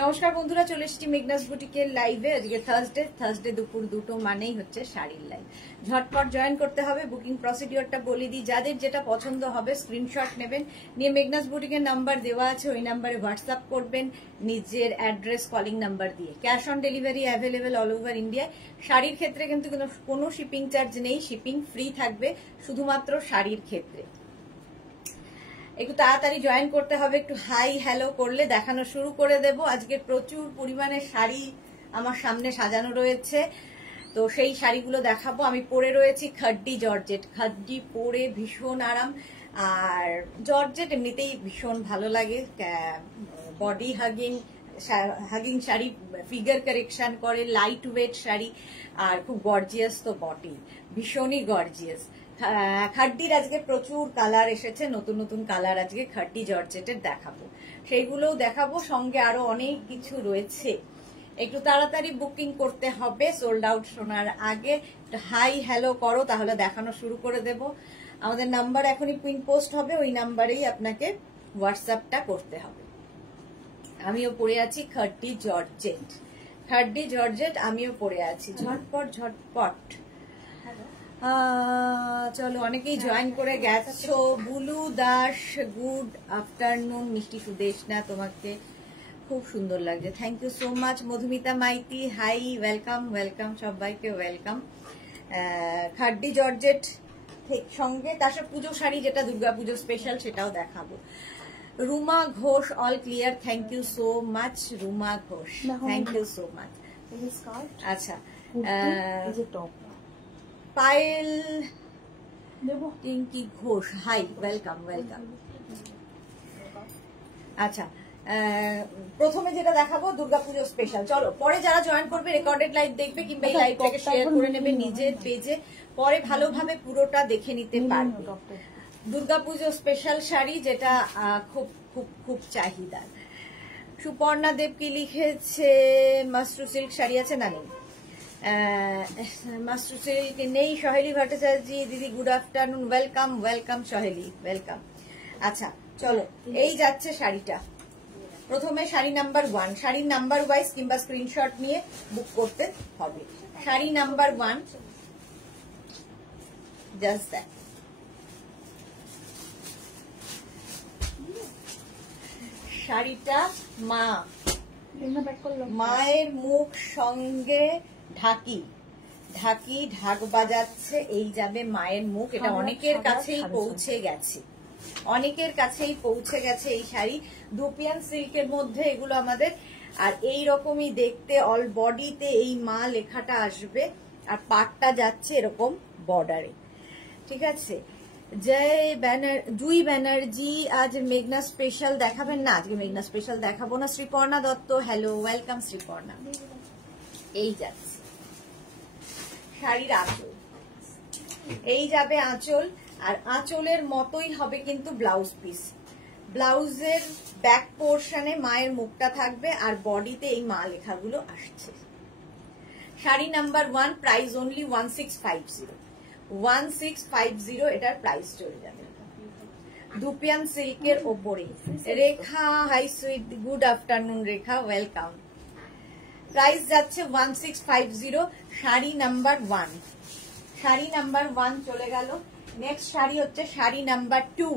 নমস্কার বন্ধুরা, চলে এসেছি মেঘনাস বুটিকের লাইভে। আজকে থার্সডে দুপুর 2টো মানেই হচ্ছে শাড়ির লাইভ। ঝটপট জয়েন করতে হবে। বুকিং প্রসিডিওরটা বলে দিই, যাদের যেটা পছন্দ হবে স্ক্রিনশট নেবেন, নিয়ে মেঘনাস বুটিকের নাম্বার দেওয়া আছে, ওই নাম্বারে হোয়াটসঅ্যাপ করবেন নিজের অ্যাড্রেস কলিং নাম্বার দিয়ে। Cash on delivery available all over ইন্ডিয়ায়। শাড়ির ক্ষেত্রে কিন্তু কোনো শিপিং চার্জ নেই, শিপিং ফ্রি থাকবে শুধুমাত্র শাড়ির ক্ষেত্রে। একটু তাড়াতাড়ি জয়েন করতে হবে, একটু হাই হ্যালো করলে দেখানো শুরু করে দেব। আজকে প্রচুর পরিমাণে শাড়ি আমার সামনে সাজানো রয়েছে, তো সেই শাড়িগুলো দেখাবো। আমি পরে রয়েছি খাড্ডি জর্জেট। খাড্ডি পরে ভীষণ আরাম, আর জর্জেট এমনিতেই ভীষণ ভালো লাগে। Body hugging sari, figure correction করে, লাইট ওয়েট শাড়ি, আর খুব গর্জিয়াস তো বডি, ভীষণই গর্জিয়াস। খাড্ডির আজকে প্রচুর কালার এসেছে, নতুন নতুন কালার আজকে খাড্ডি জর্জেটের দেখাবো, সেইগুলোও দেখাবো। সঙ্গে আরো অনেক কিছু রয়েছে, একটু তাড়াতাড়ি বুকিং করতে হবে সোল্ড আউট শোনার আগে। হাই হ্যালো করো, তাহলে দেখানো শুরু করে দেব। আমাদের নাম্বার এখনই পিন পোস্ট হবে, ওই নাম্বারেই আপনাকে হোয়াটসঅ্যাপটা করতে হবে। আমিও পরে আছি খাড্ডি জর্জেট, আমিও পরে আছি। ঝটপট চলো, অনেকেই জয়েন করে গেছো। Bulu Das, good afternoon. মিষ্টি সুদেশনা, তোমাকে খুব সুন্দর লাগছে, thank you so much. Madhumita Maiti, hi, welcome সবাইকে, ওয়েলকাম। খাড্ডি জর্জেট সঙ্গে তার সাথে পুজো শাড়ি, যেটা দুর্গাপুজো স্পেশাল, সেটাও দেখাবো। Ruma Ghosh, all clear, thank you so much Ruma Ghosh, thank you so much. আচ্ছা, পায়েল টিঙ্কি ঘোষ, হাই, ওয়েলকাম। আচ্ছা, প্রথমে যেটা দেখাবো দুর্গাপুজো স্পেশাল। চলো, পরে যারা জয়েন করবে রেকর্ডেড লাইভ দেখবে, কিংবা এই লাইভটাকে শেয়ার করে নেবে নিজের পেজে, পরে ভালোভাবে পুরোটা দেখে নিতে পারবে। দুর্গাপুজো স্পেশাল শাড়ি, যেটা খুব খুব খুব চাহিদার। সুপর্ণা দেব কি লিখেছে? মাস্ট্রু সিল্ক শাড়ি আছে না? নেই, মাস্ট্রু সিল্ক নেই। সহেলি ভট্টাচার্যি দিদি, গুড আফটারনুন, ওয়েলকাম সহেলি, ওয়েলকাম। আচ্ছা চলো, এই যাচ্ছে শাড়িটা। প্রথমে শাড়ি নাম্বার 1, শাড়ির নাম্বার ওয়াইজ কিংবা স্ক্রিনশট নিয়ে বুক করতে হবে। Sari number 1, just that. শাড়িটা মায়ের মুখ সঙ্গে ঢাক বাজাচ্ছে, এই যাবে মায়ের মুখ। এটা অনেকের কাছেই পৌঁছে গেছে এই শাড়ি। দুপিয়ান সিল্কের মধ্যে এগুলো আমাদের, আর এই রকমই দেখতে অল বডিতে এই মা লেখাটা আসবে, আর পাটটা যাচ্ছে এরকম বর্ডারে, ঠিক আছে। জুই ব্যানার্জি, আজ মেঘনা স্পেশাল দেখাবেন না? আজকে মেঘনা স্পেশাল দেখাবো না। Sriparna Dutta, hello, welcome Sriparna. এই যাচ্ছে শাড়ির আঁচল, এই যাবে আঁচল, আর আঁচলের মতোই হবে কিন্তু ব্লাউজ পিস। ব্লাউজের ব্যাক পোর্শনে মায়ের মুখটা থাকবে, আর বডিতে এই মা লেখাগুলো আসছে। শাড়ি নাম্বার 1, প্রাইস অনলি 1650, এটার প্রাইস চলে যাবে। দুপিয়ান সিল্কের ওপরে। রেখা, হাই সুইট, গুড আফটারনুন রেখা, ওয়েলকাম। প্রাইস যাচ্ছে 1650, শাড়ি নাম্বার 1 চলে গেল। নেক্সট শাড়ি হচ্ছে শাড়ি নাম্বার 2,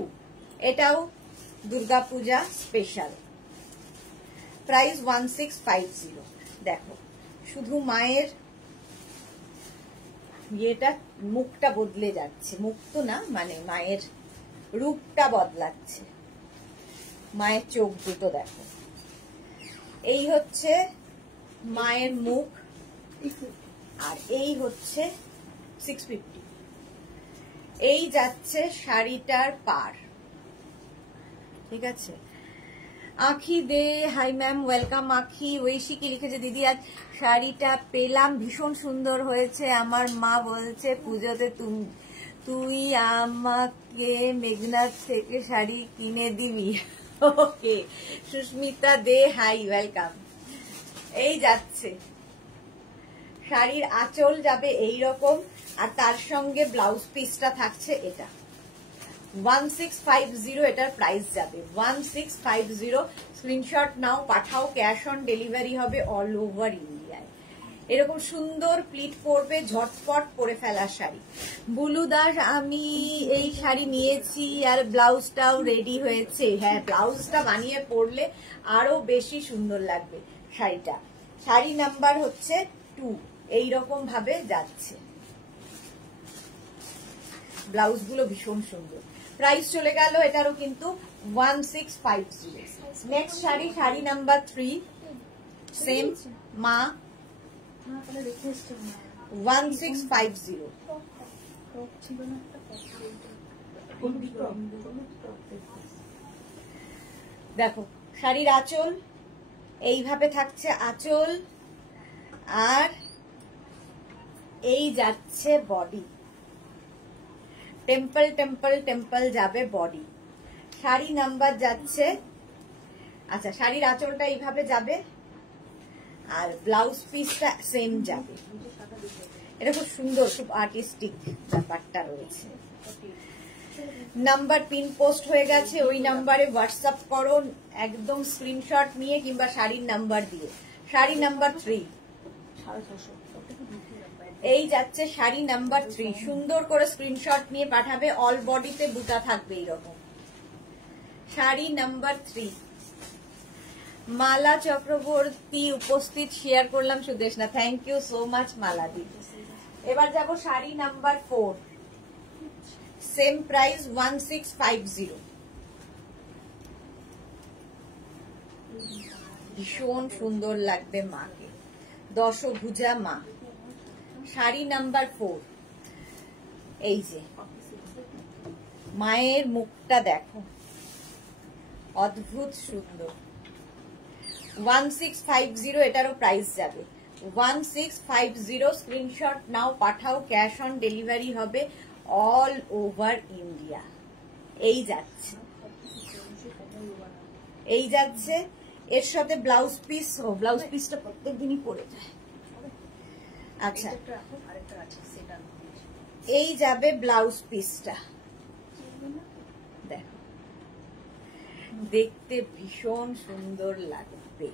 এটাও দুর্গাপূজা স্পেশাল, প্রাইস 1650। দেখো, শুধু মায়ের ইয়েটা, মুখটা বদলে যাচ্ছে, মুখ তো না, মানে মায়ের রূপটা বদলাচ্ছে, মায়ের চোখ দুটো দেখো। এই হচ্ছে মায়ের মুখ, আর এই হচ্ছে 650। এই যাচ্ছে শাড়িটার পার, ঠিক আছে। আখি দে, হাই ম্যাম, ওয়েলকাম আখি। ঐশী কি লিখেছে? দিদি আজ শাড়িটা পেলাম, ভীষণ সুন্দর হয়েছে। আমার মা বলছে পুজোতে তুই আমাকে মেঘনাথ থেকে শাড়ি কিনে দিবি। ওকে, সুস্মিতা দে, হাই, ওয়েলকাম। এই যাচ্ছে শাড়ির আঁচল যাবে এইরকম, আর তার সঙ্গে ব্লাউজ পিসটা থাকছে এটা। 1650 এটার প্রাইস যাবে 1650। স্ক্রিনশট নাও, পাঠাও, ক্যাশ অন ডেলিভারি হবে অল ওভার ইন্ডিয়ায়। এরকম সুন্দর প্লিট পরবে, ঝটপট পরে ফেলার শাড়ি। বুলু দাস, আমি এই শাড়ি নিয়েছি আর ব্লাউজটাও রেডি হয়েছে। হ্যাঁ, ব্লাউজটা বানিয়ে পরলে আরো বেশি সুন্দর লাগবে শাড়িটা। শাড়ি নাম্বার হচ্ছে 2, এইরকম ভাবে যাচ্ছে। ব্লাউজ গুলো ভীষণ সুন্দর। প্রাইস চলে গেল এটারও কিন্তু 1650। Next sari, sari number 3, same মা, 1650। দেখো শাড়ির আঁচল এইভাবে থাকছে, আঁচল, আর এই যাচ্ছে বডি, টেম্পল টেম্পল টেম্পল যাবে বডি। শাড়ি নাম্বার যাচ্ছে, আচ্ছা শাড়ির আঁচলটা এইভাবে যাবে আর ব্লাউজ পিসটা সেম যাবে। এটা খুব সুন্দর, খুব আর্টিস্টিক ব্যাপারটা রয়েছে। নাম্বার পিন পোস্ট হয়ে গেছে, ওই নাম্বারে হোয়াটসঅ্যাপ করো একদম স্ক্রিনশট নিয়ে কিংবা শাড়ির নাম্বার দিয়ে। শাড়ি নাম্বার 3, এই যাচ্ছে শাড়ি নাম্বার 3। সুন্দর করে স্ক্রিনশট নিয়ে পাঠাবে, অল বডিতে বুটা থাকবে এইরকম। শাড়ি নাম্বার 3, মালা চক্রবর্তী উপস্থিত, শেয়ার করলাম সুদেশ না, থ্যাংক ইউ সো মাচ মালা দি। এবার যাব শাড়ি নাম্বার 4, সেম প্রাইস 1650। ভীষণ সুন্দর লাগবে মাকে, দশভুজা মা। শাড়ি নাম্বার 4, এই যে মায়ের মুখটা দেখো, অদ্ভুত সুন্দর। 1650 এটারও প্রাইস যাবে 1650। স্ক্রিনশট নাও, পাঠাও, ক্যাশ অন ডেলিভারি হবে অল ওভার ইন্ডিয়া। এই যাচ্ছে, এই যাচ্ছে এর সাথে ব্লাউজ পিস। ও ব্লাউজ পিসটা প্রত্যেকদিনই পরে যায়। আচ্ছা, এই যাবে ব্লাউজ পিসটা, দেখো দেখতে ভীষণ সুন্দর লাগবে।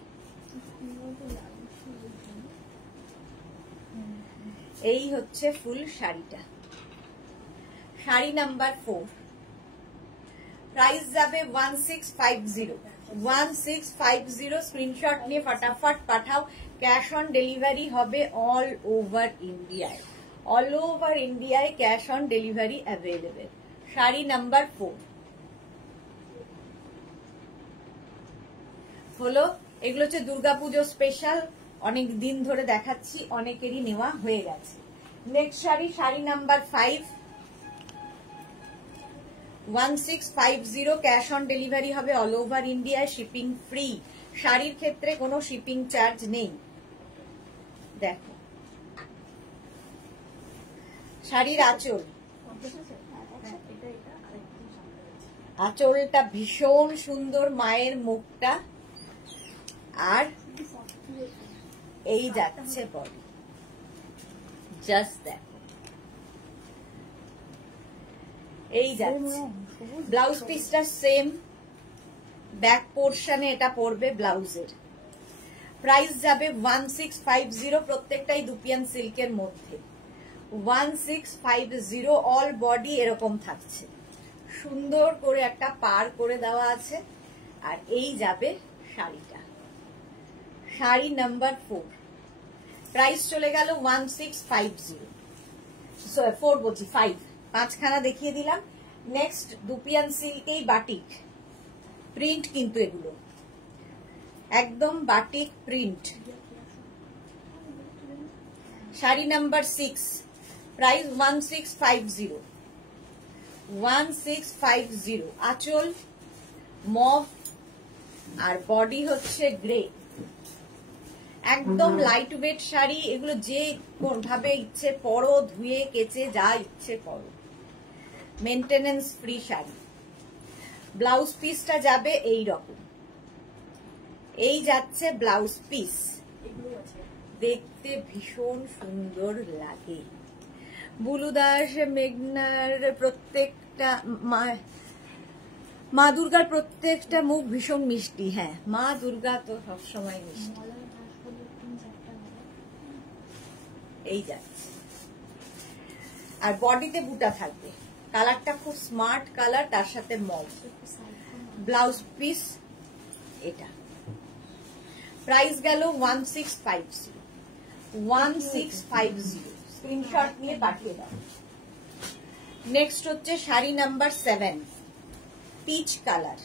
এই হচ্ছে ফুল শাড়িটা। শাড়ি নাম্বার 4, প্রাইস যাবে 1650। 1650 স্ক্রিনশট নিয়ে ফটাফট পাঠাও, ক্যাশ অন ডেলিভারি হবে অল ওভার ইন্ডিয়ায়। অল ওভার ইন্ডিয়ায় cash on delivery available. Sari number 4 হলো। এগুলো হচ্ছে দুর্গাপুজো স্পেশাল, অনেক দিন ধরে দেখাচ্ছি, অনেকেরই নেওয়া হয়ে গেছে। Next sari, sari number 5, 1650। Cash on delivery হবে অল ওভার ইন্ডিয়ায়, শিপিং ফ্রি। শাড়ির ক্ষেত্রে কোনো শিপিং চার্জ নেই। দেখো শাড়ির আঁচল, আঁচলটা ভীষণ সুন্দর, মায়ের মুখটা, আর এই যাচ্ছে বডি। জাস্ট দেখো, এই যাচ্ছে। ব্লাউজ পিসটা সেম, ব্যাক পোর্শনে এটা পড়বে ব্লাউজের। প্রাইস যাবে 1650। প্রত্যেকটাই দুপিয়ান সিল্কের মধ্যে। 1650 অল বডি এরকম থাকছে, সুন্দর করে একটা পার করে দেওয়া আছে। আর এই যাবে শাড়িটা, শাড়ি নাম্বার 4, প্রাইস চলে গেল 1650। 4 বলছি 5, 5খানা দেখিয়ে দিলাম। নেক্সট দুপিয়ান সিল্কেই বাটিক প্রিন্ট, কিন্তু এগুলো একদম batik print. Sari number 6, price 1650। 1650 আঁচল মভ আর বডি হচ্ছে গ্রে। একদম লাইট ওয়েট শাড়ি, এগুলো যে ভাবে ইচ্ছে পরো, ধুয়ে কেচে যা ইচ্ছে করো, মেনটেনেন্স ফ্রি শাড়ি। ব্লাউজ পিসটা যাবে এই রকম, এই যাচ্ছে ব্লাউজ পিস, দেখতে ভীষণ সুন্দর লাগে। বুলু দাস, মেঘনার প্রত্যেক প্রত্যেকটা মা দুর্গার প্রত্যেকটা মুখ ভীষণ মিষ্টি। হ্যাঁ, মা দুর্গা তো সবসময় মিষ্টি। এই যাচ্ছে, আর বডিতে বুটা থাকবে। কালারটা খুব স্মার্ট কালার, তার সাথে মভ। ব্লাউজ পিস এটা। প্রাইস গেল 1650। 1650 স্ক্রিনশট নিয়ে পাঠিয়ে দাও। নেক্সট হচ্ছে শাড়ি নাম্বার 7, পিচ কালার।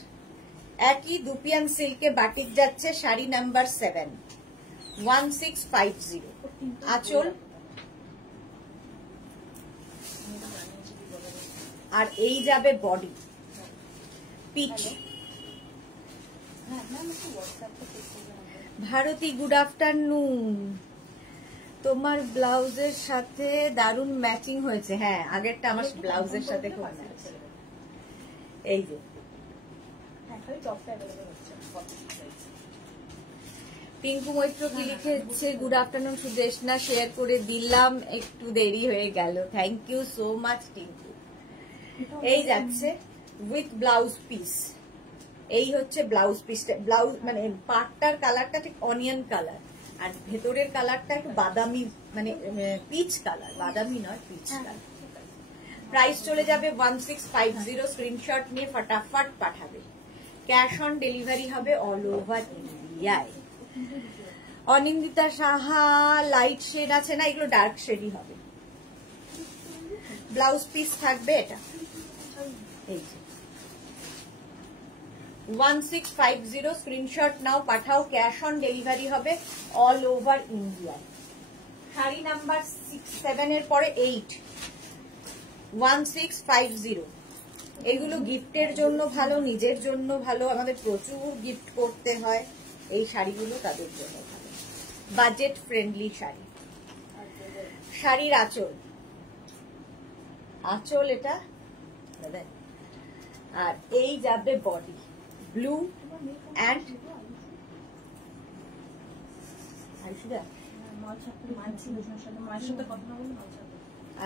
একই দুপিয়ান সিল্কে বাটিক যাচ্ছে, শাড়ি নাম্বার 7, 1650। আঁচল আর এই যাবে body, peach. Bharati, good afternoon. তোমার ব্লাউজের সাথে দারুণ ম্যাচিং হয়েছে। হ্যাঁ, আগেরটা আমার ব্লাউজের সাথে খুব ম্যাচ। এই যে পিঙ্কু মৈত্র কি লিখেছে, গুড আফটারনুন সুদেশনা, শেয়ার করে দিলাম, একটু দেরি হয়ে গেল। Thank you so much Tinku. এই যাচ্ছে উইথ ব্লাউজ পিস। এই হচ্ছে ব্লাউজ পিসটা। ব্লাউজ মানে পাটটার কালারটা ঠিক অনিয়ন কালার, আর ভেতরের কালারটা একটু বাদামি, মানে পিচ কালার, বাদামি নয়, পিচ কালার। প্রাইস চলে যাবে 1650। স্ক্রিনশট নিয়ে ফটাফট পাঠাবে। ক্যাশ অন ডেলিভারি হবে অল ওভার ইন্ডিয়ায়। অনিন্দিতা সাহা, লাইট শেড আছে না, এগুলো ডার্ক শেডই হবে। ব্লাউজ পিস থাকবে এটা। এই যে 1650 স্ক্রিনশট নাও, পাঠাও। ক্যাশ অন ডেলিভারি হবে all over India. Sari number 7 এর পরে 8, 1650। এগুলো গিফটের জন্য ভালো, নিজের জন্য ভালো। আমাদের প্রচুর গিফট করতে হয়, এই শাড়িগুলো তাদের জন্য ভালো। Budget friendly sari. শাড়ির আঁচল, আঁচল এটা, আর এই যাবে বডি, ব্লু অ্যান্ড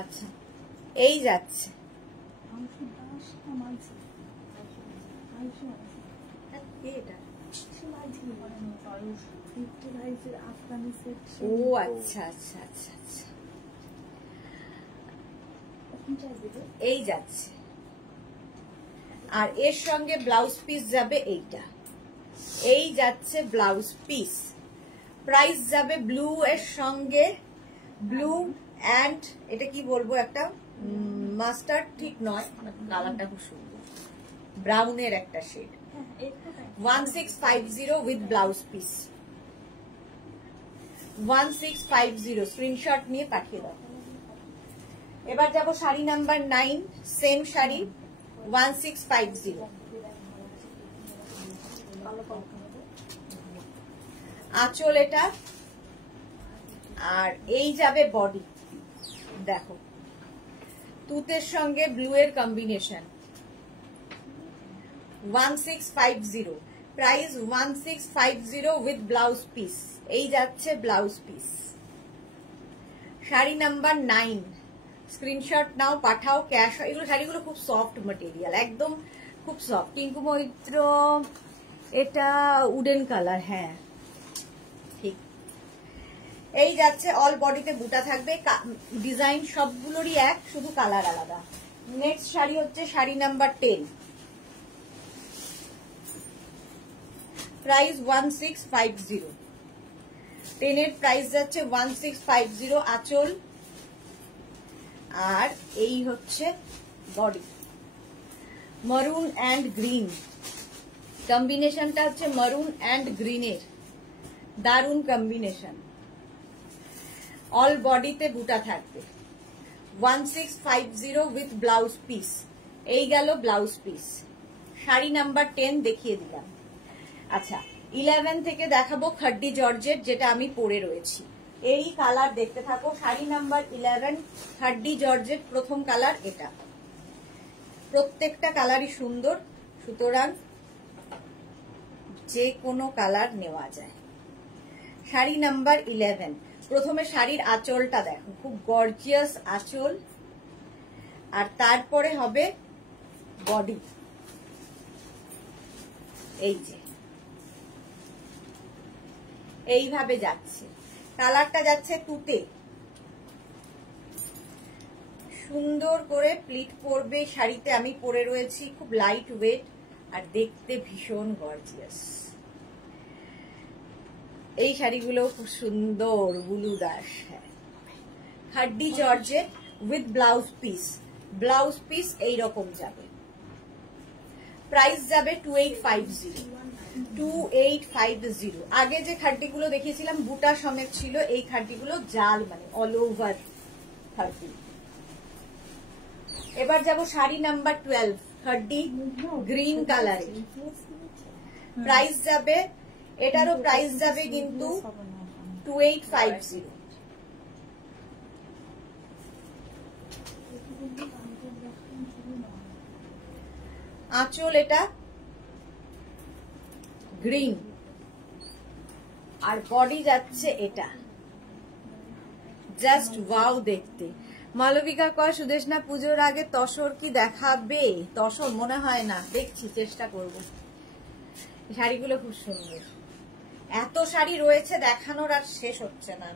আচ্ছা, এই যাচ্ছে। ও আচ্ছা আচ্ছা আচ্ছা আচ্ছা, এই যাচ্ছে। আর এর সঙ্গে ব্লাউজ পিস যাবে এইটা। এই যাচ্ছে ব্লাউজ পিস। প্রাইস যাবে ব্লু এর সঙ্গে, ব্লু অ্যান্ড এটা কি বলবো, একটা মাস্টার্ড ঠিক নয়, কালারটা খুব সুন্দর, ব্রাউনের একটা shade. 1650 with blouse piece. 1650 screenshot নিয়ে পাঠিয়ে দাও। এবার যাব শাড়ি নাম্বার 9, সেম শাড়ি, 1650। আঁচল এটা, আর এই যাবে বডি। দেখো, তুতের সঙ্গে ব্লু এর combination. 1650 price, 1650 with blouse piece. এই যাচ্ছে blouse piece. Sari number 9, screenshot নাও, পাঠাও। ক্যাশ, এগুলো শাড়িগুলো খুব সফট মেটেরিয়াল, একদম খুব সফট। টিঙ্কু মৈত্র, এটা উডেন কালার। হ্যাঁ ঠিক। এই যাচ্ছে, অল বডিতে বুটা থাকবে, ডিজাইন সবগুলোরই এক, শুধু কালার আলাদা। নেক্সট শাড়ি হচ্ছে শাড়ি নাম্বার 10, প্রাইস 1650। 10 এর প্রাইস যাচ্ছে 1650। আঁচল আর এই হচ্ছে বডি, মারুন অ্যান্ড গ্রিন কম্বিনেশনটা হচ্ছে, মারুন অ্যান্ড গ্রিনের দারুন কম্বিনেশন। অল বডিতে বুটা থাকবে। 1650 উইথ ব্লাউজ পিস। এই গেল ব্লাউজ পিস। শাড়ি নাম্বার 10 দেখিয়ে দিলাম। আচ্ছা, 11 থেকে দেখাবো খাড্ডি জর্জেট, যেটা আমি পরে রয়েছি। এই কালার দেখতে থাকো। শাড়ি নাম্বার 11, খাড্ডি জর্জেট, প্রথম কালার এটা। প্রত্যেকটা কালারই সুন্দর, সুতরাং যে কোনো কালার নেওয়া যায়। শাড়ি নাম্বার 11। প্রথমে শাড়ির আঁচলটা দেখো, খুব গর্জিয়াস আঁচল, আর তারপরে হবে বডি এই যে এইভাবে যাচ্ছে, কালারটা যাচ্ছে তুতে, সুন্দর করে প্লিট করবে শাড়িতে। আমি পরে রয়েছি, খুব লাইট ওয়েট আর দেখতে ভীষণ গর্জিয়াস। এই শাড়িগুলো খুব সুন্দর, বুলু দাস। হ্যাঁ, khaddi georgette with blouse piece. Blouse piece এইরকম যাবে। প্রাইস যাবে 2850। 2850। আগে যে খাড্ডিগুলো দেখিয়েছিলাম বুটা সমেত ছিল, এই খাড্ডিগুলো জাল, মানে অল ওভার খাড্ডি। এবার যাব শাড়ি নাম্বার 12, খাড্ডি গ্রিন কালারের। প্রাইস যাবে, এটারও প্রাইস যাবে কিন্তু 2850। আঁচল এটা গ্রিন আর বডি যাচ্ছে এটা। জাস্ট ওয়াও দেখতে। মালবিকা কয় সুদেশনা পুজোর আগে তসর কি দেখাবে? তসর মনে হয় না, দেখছি, চেষ্টা করব। শাড়িগুলো খুব সুন্দর, এত শাড়ি রয়েছে দেখানোর আর শেষ হচ্ছে না।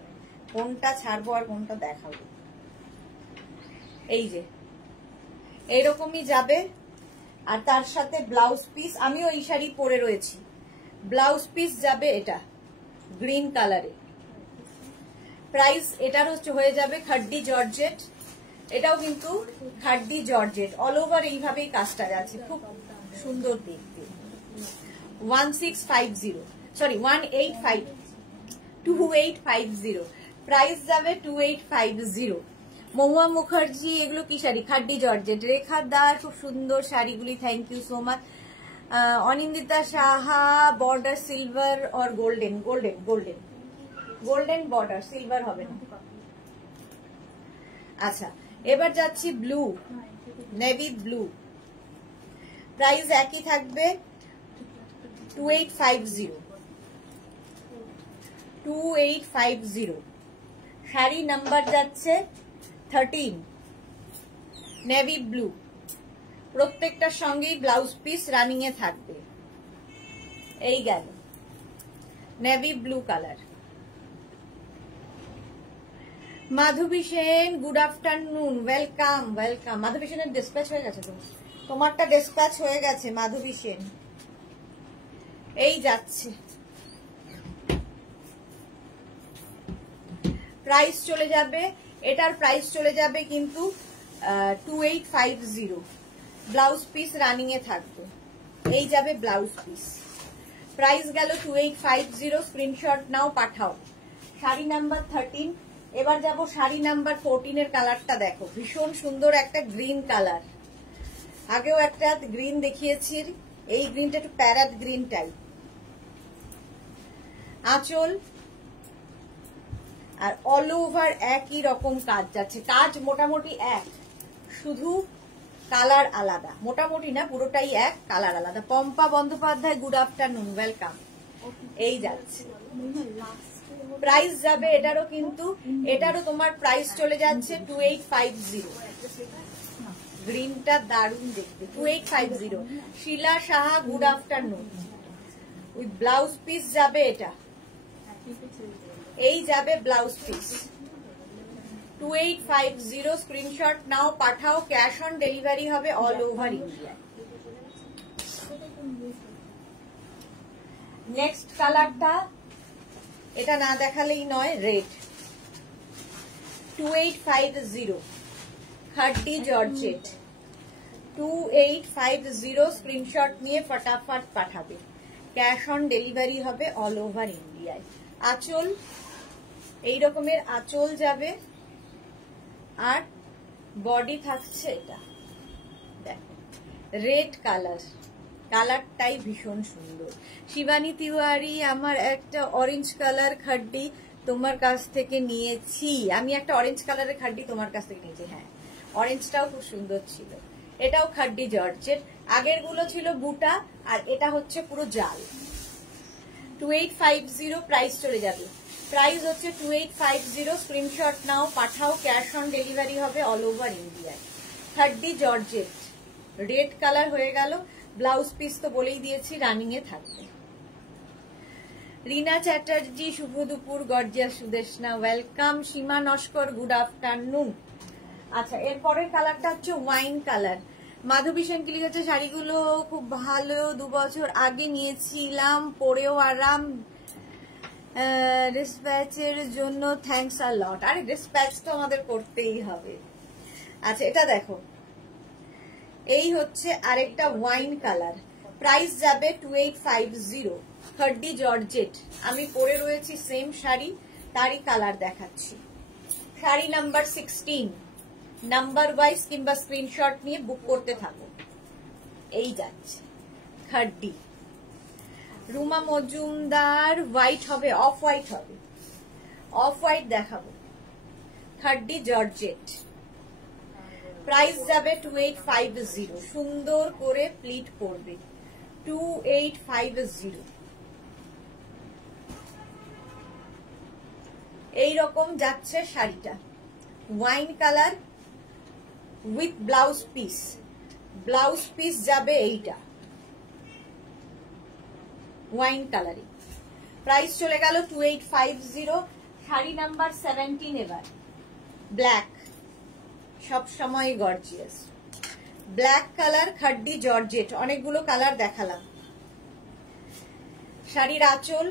কোনটা ছাড়বো আর কোনটা দেখাবো। এই যে এইরকমই যাবে, আর তার সাথে ব্লাউজ পিস। আমিও এই শাড়ি পরে রয়েছি। ব্লাউজ পিস যাবে এটা গ্রিন কালারে। প্রাইস এটার হয়ে যাবে খাড্ডি জর্জেট। এটাও কিন্তু খাড্ডি জর্জেট, অল ওভার এইভাবেই কাজটা আছে, খুব সুন্দর দেখতে। 1650, সরি 2850। প্রাইস যাবে 2850। মহুয়া মুখার্জি, এগুলো কি শাড়ি? খাড্ডি জর্জেট। রেখা দার, খুব সুন্দর শাড়িগুলি, thank you so much. Anindita Saha, border silver और golden. Golden golden golden border, silver হবে না। আচ্ছা, এবার যাচ্ছি ব্লু, নেভি ব্লু। প্রাইস একই থাকবে 2850। 2850। শাড়ি নাম্বার যাচ্ছে 13, নেভি ব্লু। প্রত্যেকটার সঙ্গেই ব্লাউজ পিস রানিং এ থাকবে। এই গেল navy blue colour. Madhabi Sen, good afternoon, welcome welcome. Madhabi সেনের ডিসপ্যাচ হয়ে গেছে? তোমারটা ডিসপ্যাচ হয়ে গেছে মাধবী সেন। এই যাচ্ছে, প্রাইস চলে যাবে, এটার প্রাইস চলে যাবে কিন্তু 2850। ব্লাউজ পিস রানিং এ থাকবে। এই যাবে ব্লাউজ পিস। প্রাইস গেল 2850। স্ক্রিনশট নাও, পাঠাও। শাড়ি নাম্বার 13। এবার যাব শাড়ি নাম্বার 14 এর কালারটা দেখো, ভীষণ সুন্দর একটা গ্রিন কালার। আগেও একটা গ্রিন দেখিয়েছি, এই গ্রিনটা একটু প্যারাট গ্রিন টাইপ। আঁচল আর অল ওভার একই রকম কাজ যাচ্ছে, কাজ মোটামুটি এক, শুধু কালার আলাদা। মোটামুটি না, পুরোটাই এক, কালার আলাদা। Pampa Bandyopadhyay, good afternoon, welcome. এই যাচ্ছে, প্রাইস যাবে এটারও কিন্তু, এটারও তোমার প্রাইস চলে যাচ্ছে 2850। গ্রিনটা দারুণ দেখতে, 2850। Shila Saha, good afternoon. With blouse piece যাবে এটা, এই যাবে ব্লাউজ পিস। 2850। স্ক্রিনশট নাও, পাঠাও। ক্যাশ অন ডেলিভারি হবে অল ওভার ইন্ডিয়া। নেক্সট কালারটা, এটা না দেখালেই নয়, রেড। 2850, খাড্ডি জর্জেট। 2850। স্ক্রিনশট নিয়ে ফটাফট পাঠাবে। ক্যাশ অন ডেলিভারি হবে অল ওভার ইন্ডিয়ায়। আঁচল এই রকমের আঁচল যাবে, আর বডি থাকছে এটা দেখো, রেড কালার। কালারটাই ভীষণ সুন্দর। শিবানী তিওয়ারি, আমার একটা অরেঞ্জ কালার খাড্ডি তোমার কাছ থেকে নিয়েছি। আমি একটা অরেঞ্জ কালারের খাড্ডি তোমার কাছ থেকে নিয়েছি। হ্যাঁ, অরেঞ্জটাও খুব সুন্দর ছিল। এটাও খাড্ডি জর্জেট। আগের গুলো ছিল বুটা, আর এটা হচ্ছে পুরো জাল। 2850 প্রাইস চলে যাবে। প্রাইস হচ্ছে 2850। স্ক্রিনশট নাও, পাঠাও। ক্যাশ অন ডেলিভারি হবে অল ওভার ইন্ডিয়ায়। খাড্ডি জর্জেট। রেড কালার হয়ে গেল। ব্লাউজ পিস তো বলেই দিয়েছি রানিং এ থাকবে। রিনা চ্যাটার্জি শুভ দুপুর, গর্জিয়াস সুদেশনা ওয়েলকাম। সীমা নস্কর গুড আফটারনুন। আচ্ছা, এরপরের কালারটা হচ্ছে ওয়াইন কালার। মাধবী সেন কি লিখেছে, শাড়িগুলো খুব ভালো, 2 বছর আগে নিয়েছিলাম, পরেও আরাম, ডিসপ্যাচের জন্য থ্যাঙ্কস আ লট। আরে ডিসপ্যাচ তো আমাদের করতেই হবে। আচ্ছা, এটা দেখো, এই হচ্ছে আরেকটা ওয়াইন কালার, প্রাইস যাবে 2850, খাড্ডি জর্জেট। আমি পরে রয়েছি সেম শাড়ি, তারই কালার দেখাচ্ছি। শাড়ি নাম্বার 16, নাম্বার ওয়াইজ কিংবা স্ক্রিনশট নিয়ে বুক করতে থাকো। এই যাচ্ছে খাড্ডি। রুমা মজুমদার, হোয়াইট হবে, অফ হোয়াইট হবে, অফ হোয়াইট দেখাবো, খাড্ডি জর্জেট। প্রাইস যাবে 2850, সুন্দর করে প্লিট পড়বে, 2850। এইরকম যাচ্ছে শাড়িটা, wine colour with blouse piece. Blouse piece যাবে এইটা ওয়াইন কালারিং। প্রাইস চলে গেল 2850। শাড়ি নাম্বার 17 এবার, ব্ল্যাক, সব সময় gorgeous black colour, khaddi georgette. অনেকগুলো কালার দেখালাম। শাড়ির আঁচল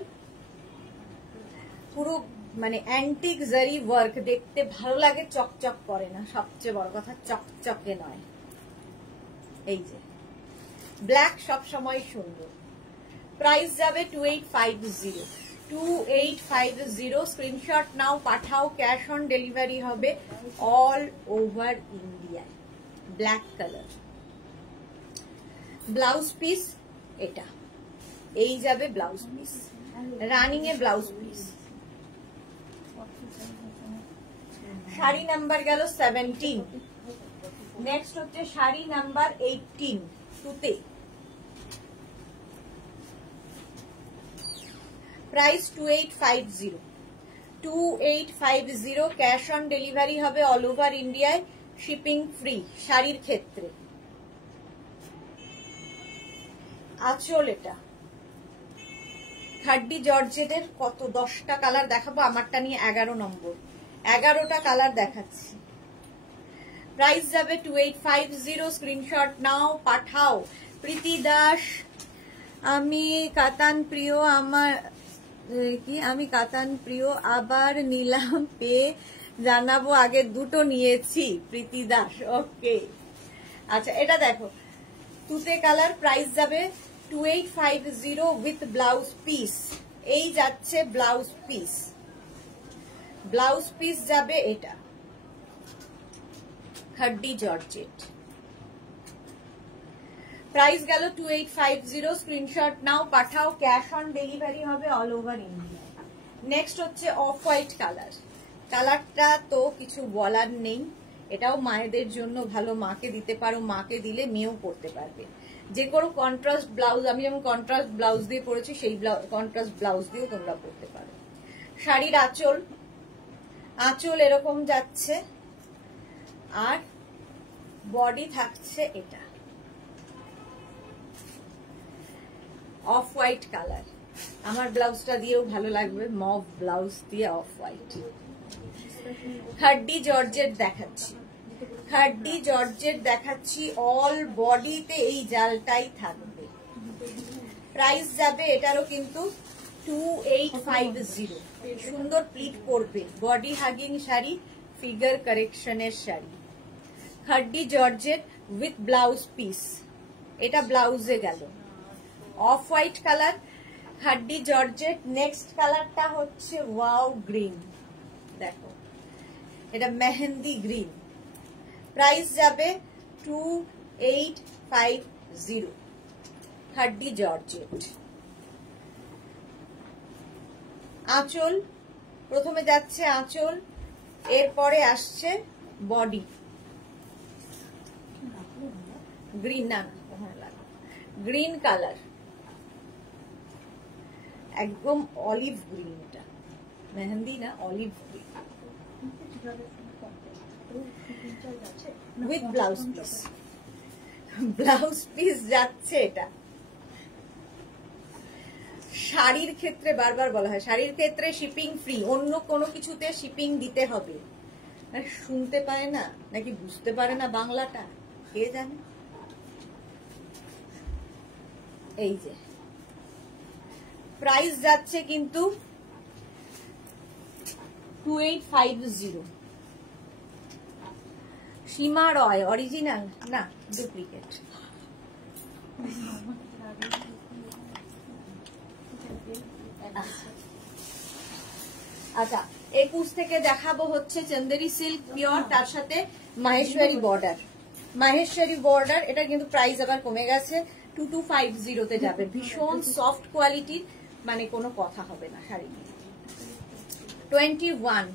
পুরো মানে অ্যান্টিক জারি ওয়ার্ক, দেখতে ভালো লাগে, চকচক করে না, সবচেয়ে বড় কথা চকচকে নয়। এই যে ব্ল্যাক সব সময় সুন্দর। প্রাইস যাবে 2850, 2850। স্ক্রিনশট নাও, পাঠাও, ক্যাশ অন ডেলিভারি হবে all over India. Black colour, blouse piece এটা, এই যাবে ব্লাউজ পিস, রানিং এ ব্লাউজ পিস। শাড়ি নাম্বার গেল 17। নেক্সট হচ্ছে শাড়ি নাম্বার 18, সুতে। প্রাইস 2850, 2850। ক্যাশ অন ডেলিভারি হবে অল ওভার ইন্ডিয়ায়, শিপিং ফ্রি শাড়ির ক্ষেত্রে। আঁচল এটা খাড্ডি জর্জেটের, কত 10টা কালার দেখাবো, আমারটা নিয়ে 11 নম্বর, 11টা কালার দেখাচ্ছি। প্রাইস যাবে 2850। স্ক্রিনশট নাও, পাঠাও। প্রীতি দাস, আমি কাতান প্রিয়, আমি কাতান প্রিয়, আবার নিলাম, পেয়ে জানাবো, আগে দুটো নিয়েছি। প্রীতি দাস, ওকে। আচ্ছা, এটা দেখো তুতে কালার, প্রাইস যাবে 2850 উইথ ব্লাউজ পিস। এই যাচ্ছে ব্লাউজ পিস, ব্লাউজ পিস যাবে এটা, খাড্ডি জর্জেট। প্রাইস গেল 2850। স্ক্রিনশট নাও, পাঠাও, ক্যাশ অন ডেলিভারি হবে অল ওভার ইন্ডিয়া। নেক্সট হচ্ছে অফ হোয়াইট কালার। কালারটা তো কিছু বলার নেই, এটাও মায়েদের জন্য ভালো, মাকে দিতে পারো, মাকে দিলে মেয়েও পরতে পারবে। যে কোনো কন্ট্রাস্ট ব্লাউজ, আমি যেমন কন্ট্রাস্ট ব্লাউজ দিয়ে পরেছি, সেই কন্ট্রাস্ট ব্লাউজ দিয়েও তোমরা পরতে পারো। শাড়ির আঁচল, আঁচল এরকম যাচ্ছে, আর বডি থাকছে এটা অফ হোয়াইট কালার। আমার ব্লাউজটা দিয়েও ভালো লাগবে, মভ ব্লাউজ দিয়ে অফ হোয়াইট। খাড্ডি জর্জেট দেখাচ্ছি, খাড্ডি জর্জেট দেখাচ্ছি, অল বডিতে এই জালটাই থাকবে। প্রাইস যাবে এটারও কিন্তু 2850। সুন্দর প্লিট পড়বে, বডি হাগিং শাড়ি, ফিগার কারেকশনের sari, khaddi georgette with blouse piece. এটা ব্লাউজে গেল, off white colour, khaddi georgette. Next কালারটা হচ্ছে ওয়াও গ্রিন, দেখো এটা মেহেন্দি গ্রিন। প্রাইস যাবে 2850, খাড্ডি জর্জেট। আঁচল, প্রথমে যাচ্ছে আঁচল, এরপরে আসছে বডি। গ্রিন, না গ্রিন কালার, একদম অলিভ গ্রিন, এটা মেহেন্দি না, olive green with blouse piece. Blouse piece যাচ্ছে এটা। শাড়ির ক্ষেত্রে বারবার বলা হয় শাড়ির ক্ষেত্রে শিপিং ফ্রি, অন্য কোনো কিছুতে শিপিং দিতে হবে। শুনতে পায় না নাকি বুঝতে পারে না বাংলাটা, কে জানে। এই যে প্রাইস যাচ্ছে কিন্তু 2850। সীমা রয় অরিজিনাল না ডুপ্লিকেট। আচ্ছা 21 থেকে দেখাবো হচ্ছে চন্দেরি সিল্ক পিওর, তার সাথে মাহেশ্বরী বর্ডার। মাহেশ্বরী বর্ডার এটা কিন্তু প্রাইস আবার কমে গেছে, 2250 তে যাবে। ভীষণ সফট কোয়ালিটির, মানে কোনো কথা হবে না শাড়ি। 21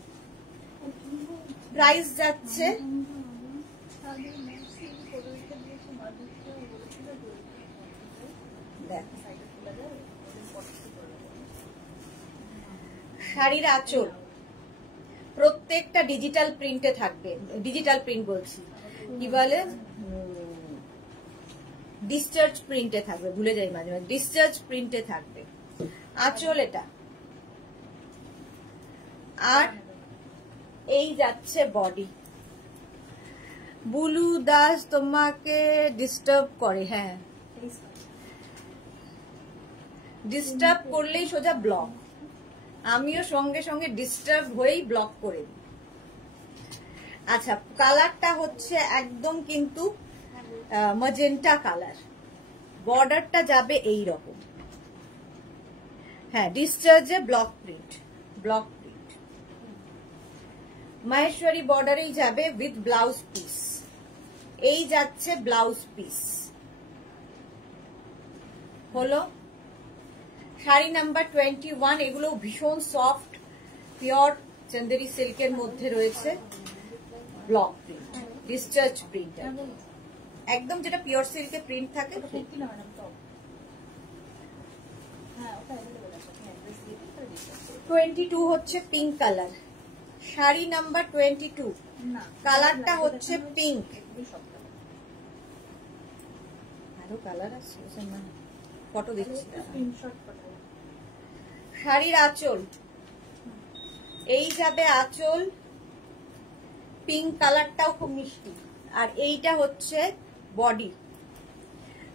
প্রাইস যাচ্ছে। শাড়ির আঁচল প্রত্যেকটা ডিজিটাল প্রিন্টে থাকবে, ডিজিটাল প্রিন্ট বলছি কি বলে, ডিসচার্জ প্রিন্টে থাকবে, ভুলে যাই মাঝে মাঝে, ডিসচার্জ প্রিন্টে থাকবে আঁচল এটা। আর এই যাচ্ছে বডি। বুলু দাস তোমাকে ডিস্টার্ব করে, হ্যাঁ ডিস্টার্ব করলেই সোজা ব্লক, আমিও সঙ্গে সঙ্গে ডিস্টার্ব হয়েই ব্লক করে দিই। আচ্ছা কালারটা হচ্ছে একদম কিন্তু ম্যাজেন্টা কালার, বর্ডারটা যাবে এই রকম, হ্যাঁ ডিসচার্জে block print, block print. Maheshwari বর্ডারেই যাবে উইথ ব্লাউজ পিস। এই যাচ্ছে ব্লাউজ পিস, হলো শাড়ি নাম্বার 21। এগুলো ভীষণ সফট পিওর চন্দেরি সিল্কের মধ্যে রয়েছে, ব্লক প্রিন্ট, ডিসচার্জ প্রিন্ট, একদম যেটা পিওর সিল্কের প্রিন্ট থাকে। 22 হচ্ছে পিঙ্ক কালার, শাড়ি নাম্বার 22, কালারটা হচ্ছে পিঙ্ক। আরো কালার আছে, ফটো দিচ্ছি। শাড়ির আঁচল এই যাবে, আঁচল পিঙ্ক কালারটাও খুব মিষ্টি। আর এইটা হচ্ছে বডি।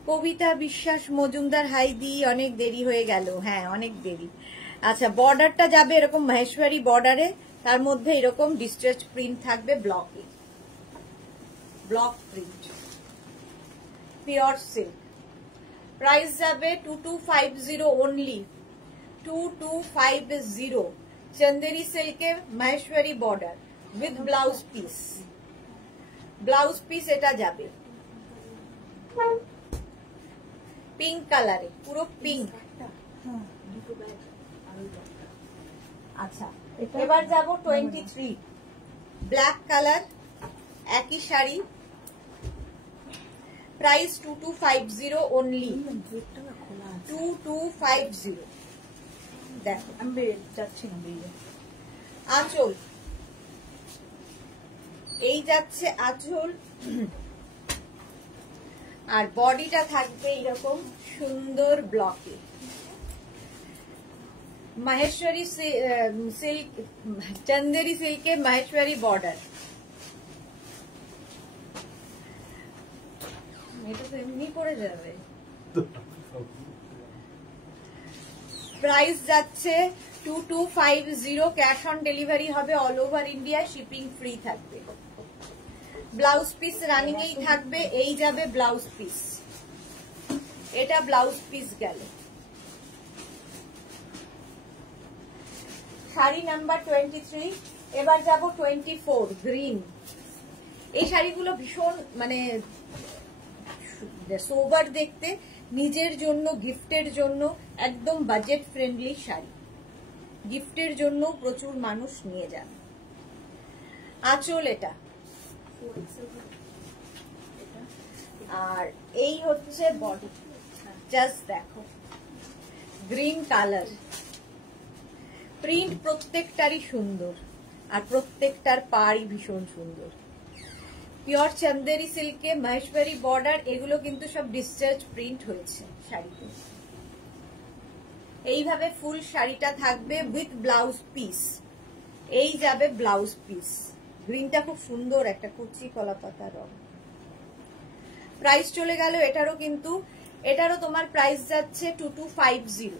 কবিতা বিশ্বাস মজুমদার হাই দি, অনেক দেরি হয়ে গেল, হ্যাঁ অনেক দেরি। আচ্ছা বর্ডারটা যাবে এরকম মাহেশ্বরী বর্ডারে, তার মধ্যে এরকম ডিসচার্জ প্রিন্ট থাকবে, ব্লকে, block print, pure silk. Price যাবে 2250 অনলি, 2250 চন্দেরি সিল্কের Maheshwari border with blouse piece. Blouse piece এটা যাবে পিঙ্ক কালারে, পুরো পিঙ্ক। আচ্ছা এবার যাব 23, ব্ল্যাক কালার, একই শাড়ি, প্রাইস 2250 অনলি, 2250। দেখো আমি যাচ্ছি না। আঁচল এই যাচ্ছে আঁচল, আর বডিটা থাকবে এরকম সুন্দর ব্লকে। মাহেশ্বরী সিল্ক, চন্দেরি সিল্কের মাহেশ্বরী বর্ডার। এটা তো এমনি পড়ে যাবে। প্রাইস যাচ্ছে 2250, ক্যাশ অন ডেলিভারি হবে all over India, shipping free থাকবে। ব্লাউজ পিস রানিং এই থাকবে, এই যাবে ব্লাউজ পিস, এটা ব্লাউজ পিস গেল। শাড়ি নাম্বার 23। এবার যাব 24, গ্রিন। এই শাড়িগুলো ভীষণ মানে সোবার দেখতে, নিজের জন্য গিফটের জন্য একদম বাজেট ফ্রেন্ডলি শাড়ি, গিফটের জন্য প্রচুর মানুষ নিয়ে যান। আঁচল এটা, আর এই হচ্ছে বডি, জাস্ট দেখো গ্রিন কালার। প্রিন্ট প্রত্যেকটারই সুন্দর, আর প্রত্যেকটার পাড়ই ভীষণ সুন্দর। পিওর চন্দেরি সিল্কে মহেশ্বরী বর্ডার, এগুলো কিন্তু সব ডিসচার্জ প্রিন্ট হয়েছে শাড়িতে। এইভাবে ফুল শাড়িটা থাকবে উইথ ব্লাউজ পিস। এই যাবে ব্লাউজ পিস। গ্রিনটা খুব সুন্দর, একটা কুচি কলা পাতা রং। প্রাইস চলে গেল এটারও, কিন্তু এটারও তোমার প্রাইস যাচ্ছে 2250।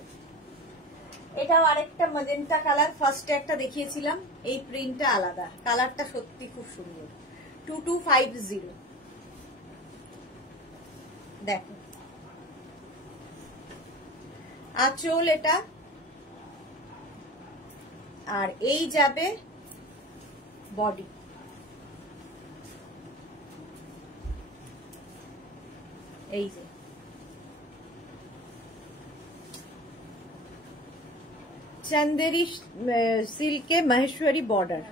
এটাও আরেকটা ম্যাজেন্টা কালার, ফার্স্টে একটা দেখিয়েছিলাম, এই প্রিন্টটা আলাদা, কালারটা সত্যি খুব সুন্দর। 2250 দেখো। আঁচল এটা, আর এই যাবে বডি। এই যে চন্দেরি সিল্কে মহেশ্বরী বর্ডার,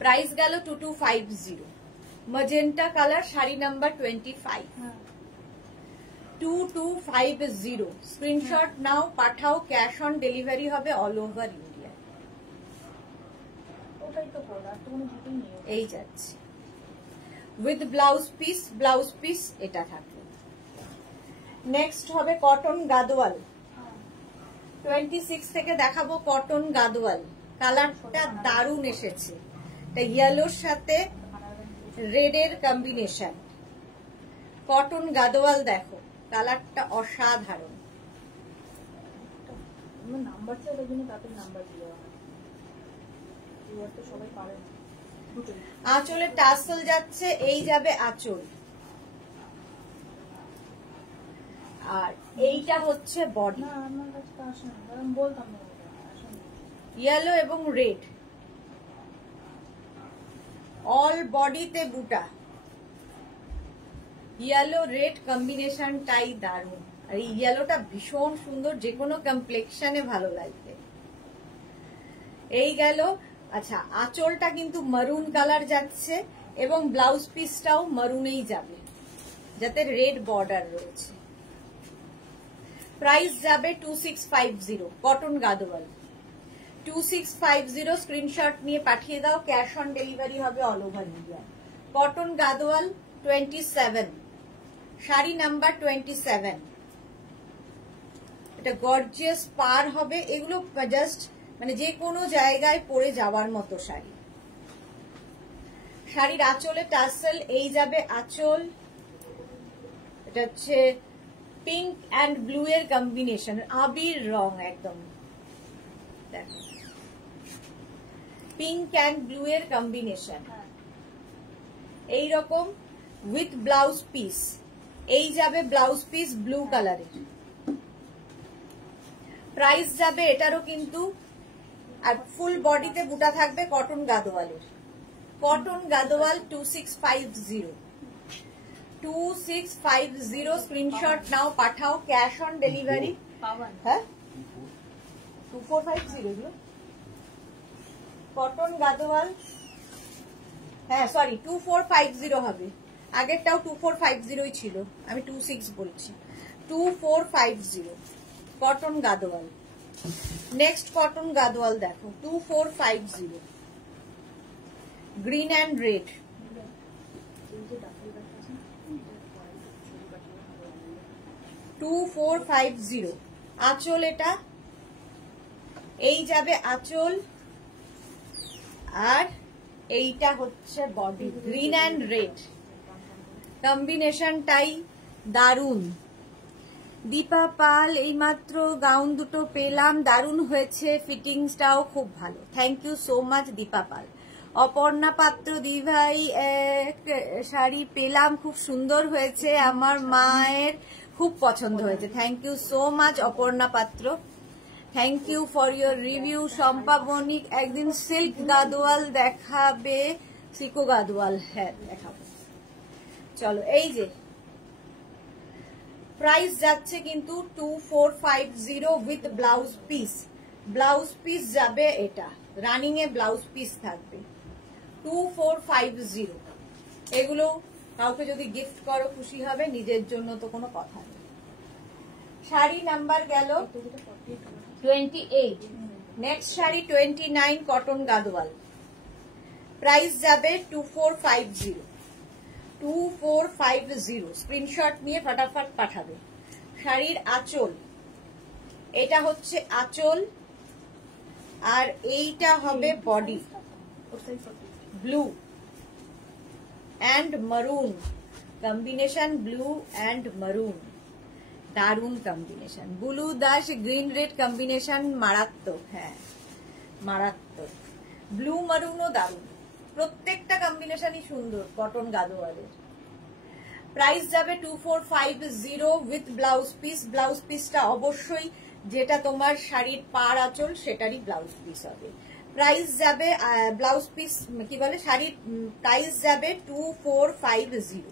প্রাইস গেল 2250। Magenta colour, sari number 25। 2250। Screenshot নাও, পাঠাও, ক্যাশ অন ডেলিভারি হবে অল ওভার ইন্ডিয়া। এই যাচ্ছে with blouse piece. Blouse piece এটা থাকবে। নেক্সট হবে কটন গাদোয়াল। 26 থেকে দেখাবো কটন গাদোয়াল। কালারটা দারুণ এসেছে, ইয়েলোর সাথে রেডের কম্বিনেশন। কটন গাদোয়াল দেখো, কালারটা অসাধারণ। আঁচলের টাসেল যাচ্ছে, এই যাবে আঁচল, আর এইটা হচ্ছে বডি। ইয়েলো এবং রেড, অল বডিতে বুটা। ইয়েলো রেড কম্বিনেশনটাই দারুণ, আর এই ইয়েলোটা ভীষণ সুন্দর, যে কোনো কমপ্লেক্সনে ভালো লাগবে। এই গেল। আচ্ছা, আঁচলটা কিন্তু মারুন কালার যাচ্ছে এবং ব্লাউজ পিসটাও মারুনেই যাবে, যাতে রেড বর্ডার রয়েছে। প্রাইস যাবে 2650। কটন গাদোয়াল 2650। স্ক্রিনশট নিয়ে পাঠিয়ে দাও, ক্যাশ অন ডেলিভারি হবে all over India. Cotton Gadwal 27, sari number 27। এটা গর্জিয়াস পার হবে, এগুলো জাস্ট মানে যে কোনো জায়গায় পরে যাওয়ার মতো শাড়ি। শাড়ির আঁচলে টাসেল, এই যাবে আঁচল। এটা হচ্ছে পিঙ্ক অ্যান্ড ব্লু এর কম্বিনেশন, আবির রং একদম, দেখো পিঙ্ক অ্যান্ড ব্লু এর কম্বিনেশন এইরকম উইথ ব্লাউজ পিস। এই যাবে ব্লাউজ পিস ব্লু কালারের। প্রাইস যাবে এটারও কিন্তু, আর ফুল বডিতে বুটা থাকবে কটন গাদোয়ালের। কটন গাদোয়াল 2650। 2650। স্ক্রিনশট নাও, পাঠাও, ক্যাশ অন ডেলিভারি। হ্যাঁ 2450 এগুলো কটন গাদোয়াল। হ্যাঁ সরি 2450 হবে, আগেরটাও 2450 ছিল, আমি 26 বলছি। 2450 cotton Gadwal. Next cotton Gadwal দেখো 2450, গ্রিন অ্যান্ড রেড। আঁচল এটা, এই যাবে আঁচল, আর এইটা হচ্ছে বডি। গ্রিন অ্যান্ড রেড কম্বিনেশনটাই দারুণ। দীপা পাল, এইমাত্র গাউন দুটো পেলাম, দারুণ হয়েছে, ফিটিংসটাও খুব ভালো। Thank you so much Deepa Pal. Aparna Patra, দিভাই এক শাড়ি পেলাম, খুব সুন্দর হয়েছে, আমার মায়ের খুব পছন্দ হয়েছে। Thank you so much Aparna Patra, thank you for your review. Shampa Banik, একদিন সিল্ক গাদোয়াল দেখাবে? সিকো গাদোয়াল, হ্যাঁ দেখাবো। চলো, এই যে প্রাইস যাচ্ছে কিন্তু 2450 with blouse piece. Blouse piece যাবে এটা, রানিং এ ব্লাউজ পিস থাকবে 2450। এগুলো কাউকে যদি গিফট করো খুশি হবে, নিজের জন্য তো কোনো কথা নেই। শাড়ি নাম্বার গেল 28। Next sari 29 cotton Gadwal. Price যাবে 2450, 2450। স্ক্রিনশট নিয়ে ফটাফট পাঠাবে। শাড়ির আঁচল, এটা হচ্ছে আঁচল, আর এইটা হবে body. Blue and maroon combination, blue and maroon, দারুন combination. Bulu Das green red combination মারাত্মক, হ্যাঁ মারাত্মক। ব্লু মারুনও দারুন, প্রত্যেকটা কম্বিনেশনই সুন্দর কটন গাদোয়ালের। প্রাইস যাবে 2450 উইথ ব্লাউজ পিস। ব্লাউজ পিসটা অবশ্যই যেটা তোমার শাড়ির পাড় আঁচল সেটারই ব্লাউজ পিস হবে। প্রাইস যাবে ব্লাউজ পিস কি বলে শাড়ির প্রাইস যাবে 2450,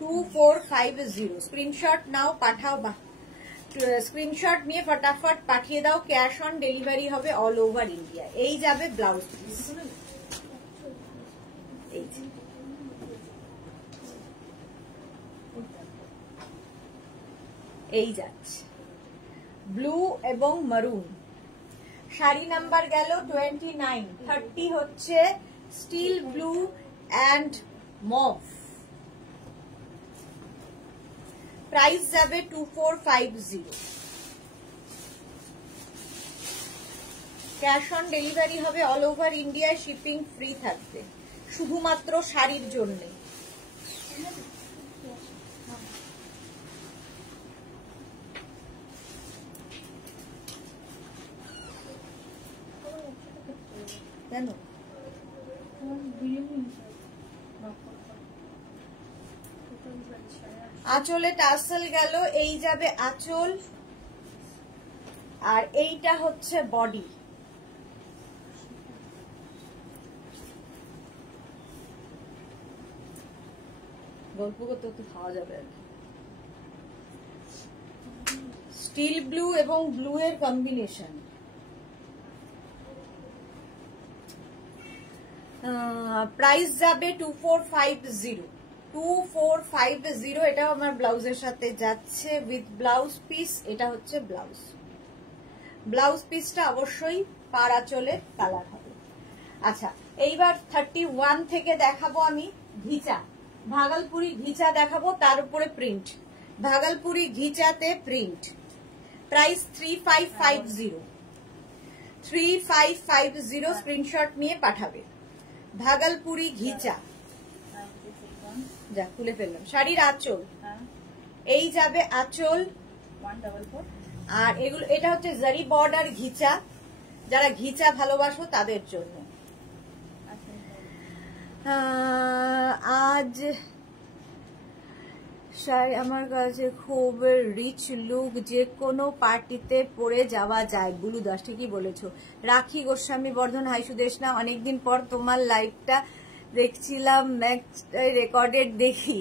2450। স্ক্রিনশট নাও, পাঠাও, স্ক্রিনশট নিয়ে ফটাফট পাঠিয়ে দাও। ক্যাশ অন ডেলিভারি হবে অল ওভার ইন্ডিয়া। এই যাবে ব্লাউজ পিস, এই যাচ্ছে ব্লু এবং মারুন। শাড়ি নাম্বার গেল 29। 30 হচ্ছে steel blue and mauve. Price যাবে 2450। ক্যাশ অন ডেলিভারি হবে all over India, shipping free থাকবে শুধুমাত্র শাড়ির জন্য। কেন আঁচলে টাসেল গেল, এই যাবে আঁচল, আর এইটা হচ্ছে বডি। গল্প করতে তো খাওয়া যাবে আর কি। স্টিল ব্লু এবং ব্লু এর কম্বিনেশন। প্রাইস যাবে 2450, 2450। এটাও আমার ব্লাউজের সাথে যাচ্ছে উইথ ব্লাউজ পিস। এটা হচ্ছে ব্লাউজ, ব্লাউজ পিসটা অবশ্যই পাড় আঁচলের কালার হবে। আচ্ছা, এইবার 31 থেকে দেখাবো আমি ঘিচা, ভাগলপুরি ঘিচা দেখাবো, তার উপরে প্রিন্ট। ভাগলপুরি ঘিচাতে প্রিন্ট। প্রাইস 3550, 3550। স্ক্রিনশট নিয়ে পাঠাবে। ভাগলপুরি ঘিচা, যা খুলে ফেললাম। শাড়ির আঁচল, এই যাবে আঁচল, আর এগুলো এটা হচ্ছে জারি বর্ডার ঘিচা। যারা ঘিচা ভালোবাসো তাদের জন্য। আজ শাড়ি আমার কাছে খুব রিচ লুক, যে কোনো পার্টিতে পরে যাওয়া যায়। বুলু দাস, ঠিকই বলেছো। রাখি গোস্বামী বর্ধন, হাই সুদেশনা, অনেকদিন পর তোমার লাইভটা দেখছিলাম, রেকর্ডেড দেখি।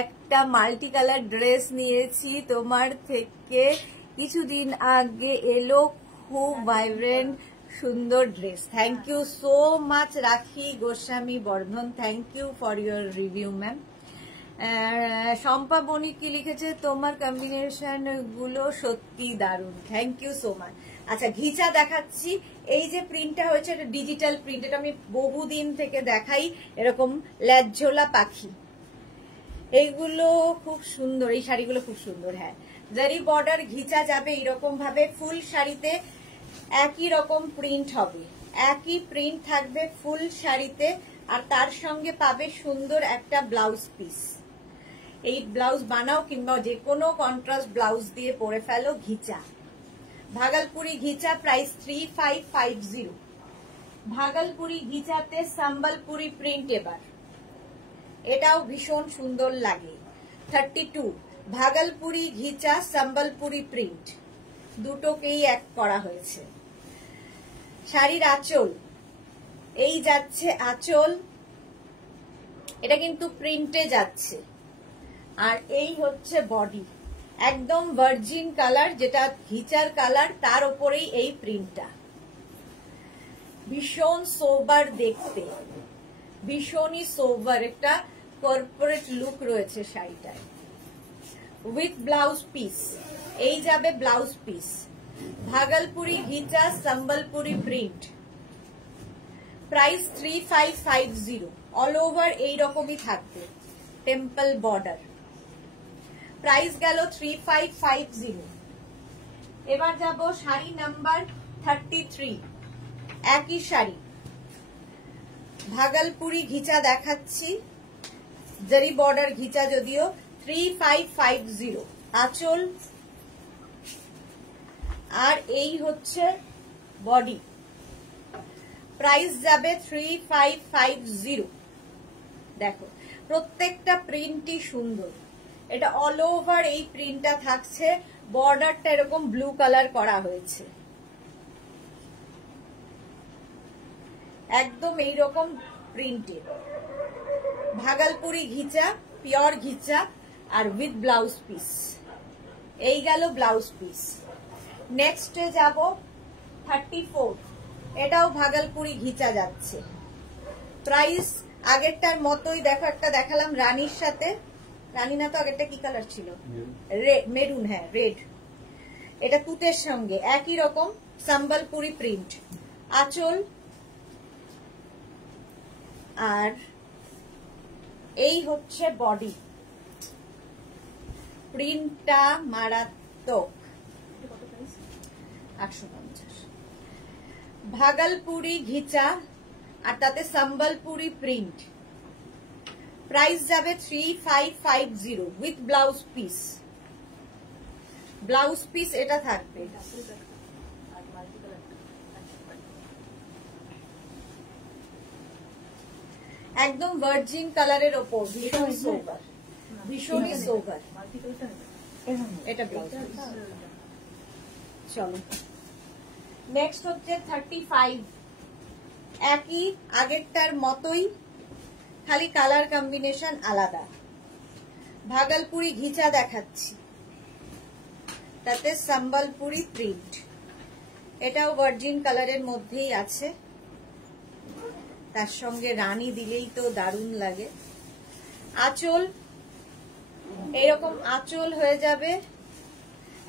একটা মাল্টি কালার ড্রেস নিয়েছি তোমার থেকে কিছুদিন আগে, এলো খুব ভাইব্রেন্ট সুন্দর dress. Thank you so much Rakhi Goswami Bardhan, thank you for your review ma'am. Shampa Banik কি লিখেছে, তোমার কম্বিনেশন গুলো সত্যি দারুণ, থ্যাংক ইউ সো মাচ। আচ্ছা, ঘিচা দেখাচ্ছি। এই যে প্রিন্টটা হয়েছে এটা ডিজিটাল প্রিন্ট, এটা আমি বহুদিন থেকে দেখাই। এরকম ল্যাজঝোলা পাখি, এইগুলো খুব সুন্দর, এই শাড়িগুলো খুব সুন্দর। হ্যাঁ, জারি বর্ডার ঘিচা যাবে এইরকম ভাবে। ফুল শাড়িতে একই রকম প্রিন্ট হবে, একই প্রিন্ট থাকবে ফুল শাড়িতে, আর তার সঙ্গে পাবে সুন্দর একটা ব্লাউজ পিস। এই ব্লাউজ বানাও কিংবা যে কোনো কন্ট্রাস্ট ব্লাউজ দিয়ে পরে ফেলো। ঘিচা, ভাগলপুরি ঘিচা, প্রাইস 3550। ভাগলপুরি ঘিচাতে সম্বলপুরি প্রিন্ট, এবার এটাও ভীষণ সুন্দর লাগে। 32 ভাগলপুরি ঘিচা সম্বলপুরি প্রিন্ট, দুটোকেই এক করা হয়েছে। শাড়ির আঁচল, এই যাচ্ছে আঁচল, এটা কিন্তু প্রিন্টে যাচ্ছে, আর এই হচ্ছে বডি। একদম ভার্জিন কালার, যেটা ঘিচার কালার, তার উপরেই এই প্রিন্টটা। ভীষণ সোবার দেখতে, ভীষণই সোবার, একটা কর্পোরেট লুক রয়েছে শাড়িটায় উইথ ব্লাউজ পিস। এই যাবে blouse piece. Bhagalpuri ghicha Sambalpuri print, price 3550, all over এইরকমই থাকবে, টেম্পল বর্ডার। প্রাইস গেল 3550। এবার যাব শাড়ি নাম্বার 33, একই শাড়ি, ভাগলপুরি ঘিচা দেখাচ্ছি, জারি বর্ডার ঘিচা যদিও, 3550 আঁচল, আর এই হচ্ছে বডি। প্রাইস যাবে 3550। দেখো প্রত্যেকটা প্রিন্টই সুন্দর, এটা অল ওভার এই প্রিন্টটা থাকছে, বর্ডারটা এরকম ব্লু কালার করা হয়েছে, একদম এইরকম প্রিন্টে, ভাগলপুরি ঘিচা, পিওর ঘিচা, আর উইথ ব্লাউজ পিস। এই গেল ব্লাউজ পিস। নেক্সটে যাব 34, এটাও ভাগলপুরি ঘিচা যাচ্ছে। প্রাইস আগেরটার মতোই, দেখো একটা দেখালাম রানীর সাথে, রানী না তো আগেরটা কি কালার ছিল, মেরুন, হ্যাঁ রেড, এটা তুতের সঙ্গে একই রকম সম্বলপুরি প্রিন্ট, আঁচল, আর এই হচ্ছে বডি। প্রিন্টটা মারাত্মক, 850। ভাগলপুরি ঘিচা আর তাতে সম্বলপুরি প্রিন্ট। প্রাইস যাবে 3550 with blouse piece. Blouse piece এটা থাকবে, একদম ভার্জিন কালারের ওপর, ভীষণ সোবার, ভীষণই সোবার। এটা ব্লাউজ। চলো নেক্সট হচ্ছে 35, একই আগেরটার মতোই, খালি কালার কম্বিনেশন আলাদা। ভাগলপুরি ঘিচা দেখাচ্ছি, তাতে সম্বলপুরি প্রিন্ট, এটাও ভার্জিন কালারের মধ্যেই আছে, তার সঙ্গে রানী দিলেই তো দারুণ লাগে। আঁচল এরকম আঁচল হয়ে যাবে,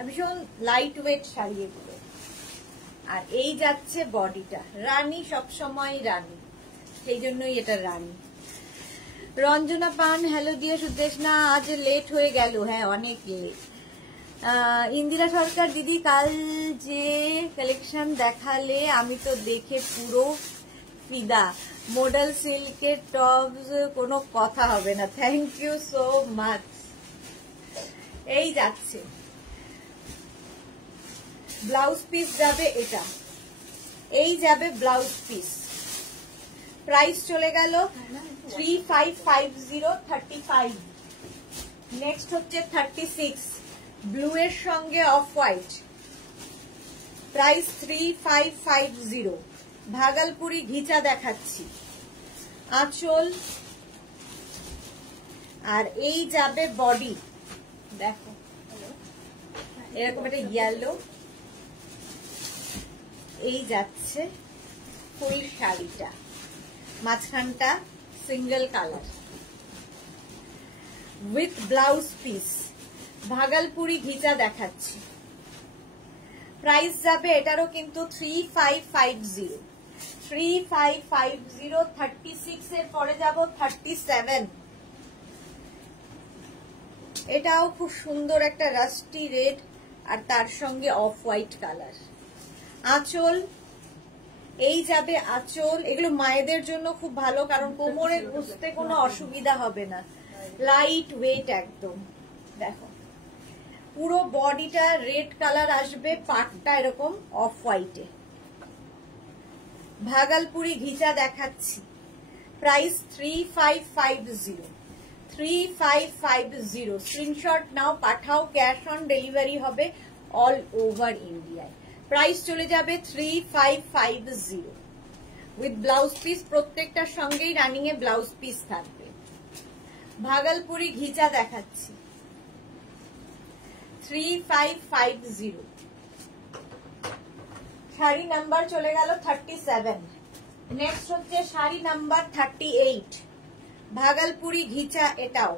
ভীষণ লাইট ওয়েট শাড়ি এগুলো। আর এই যাচ্ছে বডিটা, রানী সবসময় রানী, সেই জন্যই এটা রানী। রঞ্জনা পান হ্যালো দিয়ে সুদেশনা, আজ লেট হয়ে গেল, হ্যাঁ অনেক লেট। ইন্দিরা সরকার দিদি, কাল যে কালেকশন দেখালে আমি তো দেখে পুরো ফিদা, মডেল সিল্কের টপস, কোনো কথা হবে না, থ্যাংক ইউ সো মাচ। এই যাচ্ছে ব্লাউজ পিস যাবে, এটা এই যাবে ব্লাউজ পিস। প্রাইস চলে গেল 3550, 35। নেক্সট হচ্ছে 36, ব্লু এর সঙ্গে off white, price 3550। Bhagalpuri ghicha দেখাচ্ছি, আঁচল, আর এই যাবে বডি। দেখো এরকম একটা ইয়েলো, এই যাচ্ছে ফুল শাড়িটা, মাঝখানটা single colour with blouse piece. Bhagalpuri ghicha দেখাচ্ছি, প্রাইস যাবে এটারও কিন্তু 3550, 3550। 36 এর পরে যাব 37, এটাও খুব সুন্দর একটা রাস্টি রেড, আর তার সঙ্গে অফ হোয়াইট কালার। আঁচল, এই যাবে আঁচল, এগুলো মায়েদের জন্য খুব ভালো, কারণ কোমরে বুঝতে কোনো অসুবিধা হবে না, লাইট ওয়েট একদম। দেখো পুরো বডিটা রেড কালার আসবে, পাটটা এরকম অফ হোয়াইটে। ভাগলপুরি ঘিচা দেখাচ্ছি, প্রাইস 3550, 3550। স্ক্রিনশট নাও, পাঠাও, ক্যাশ অন ডেলিভারি হবে অল ওভার ইন্ডিয়ায়। প্রাইস চলে যাবে 3550 উইথ ব্লাউজ পিস, প্রত্যেকটার সঙ্গেই রানিং এ ব্লাউজ পিস থাকবে। ভাগলপুরি ঘিচা দেখাচ্ছি, 3550। শাড়ি নাম্বার চলে গেল 37। নেক্সট হচ্ছে শাড়ি নাম্বার 38, ভাগলপুরি ঘিচা, এটাও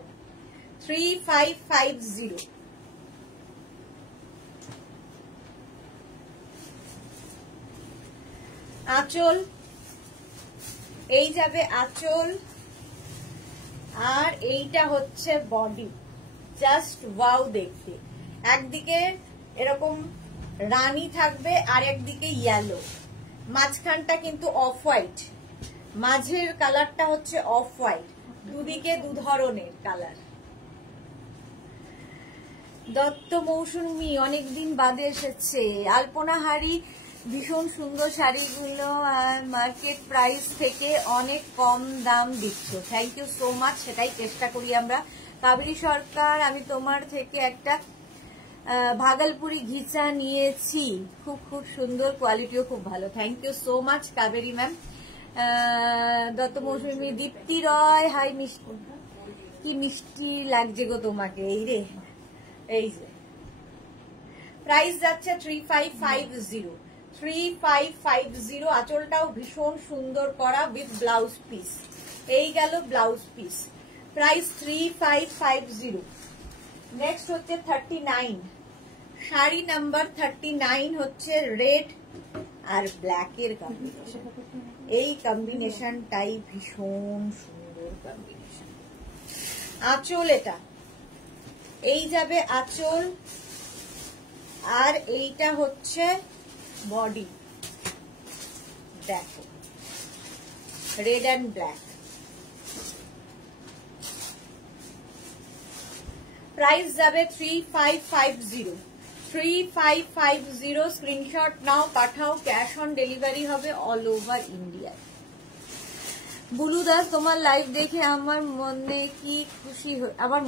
3550। আঁচল, এই যাবে আঁচল, আর এইটা হচ্ছে বডি। জাস্ট ওয়াও দেখতে, একদিকে এরকম রানী থাকবে আর একদিকে ইয়েলো, মাঝখানটা কিন্তু অফ হোয়াইট, মাঝের কালারটা হচ্ছে অফ হোয়াইট, দুদিকে দু ধরনের কালার। দত্ত মৌসুমী অনেকদিন বাদে এসেছে। আলপনা হারি ভীষণ সুন্দর শাড়িগুলো মার্কেট প্রাইস থেকে অনেক কম দাম দিচ্ছ, থ্যাংক ইউ সো মাচ, সেটাই চেষ্টা করি আমরা। কাবেরী সরকার, আমি তোমার থেকে একটা ভাগলপুরি ঘিচা নিয়েছি, খুব খুব সুন্দর, কোয়ালিটিও খুব ভালো, thank you so much Kaveri ma'am. Dutta Mousumi, Dipti Roy, hi Mishti, কি মিষ্টি লাগছে গো তোমাকে, এই রে, এই যে প্রাইস যাচ্ছে 3550, 3550। আঁচলটাও ভীষণ সুন্দর করা উইথ ব্লাউজ পিস, এই গেল ব্লাউজ পিস, প্রাইস 3550। নেক্সট হচ্ছে 39, শাড়ি নাম্বার 39 হচ্ছে রেড আর ব্ল্যাক এর কম্বিনেশন। এই কম্বিনেশনটাই ভীষণ সুন্দর কম্বিনেশন। আঁচল, এটা এই যাবে আঁচল, আর এইটা হচ্ছে বডি, দেখো রেড অ্যান্ড ব্ল্যাক। প্রাইস যাবে 3550, 3550। স্ক্রিনশট নাও, পাঠাও, ক্যাশ অন ডেলিভারি হবে all over India. Bulu Das, তোমার লাইভ দেখে আমার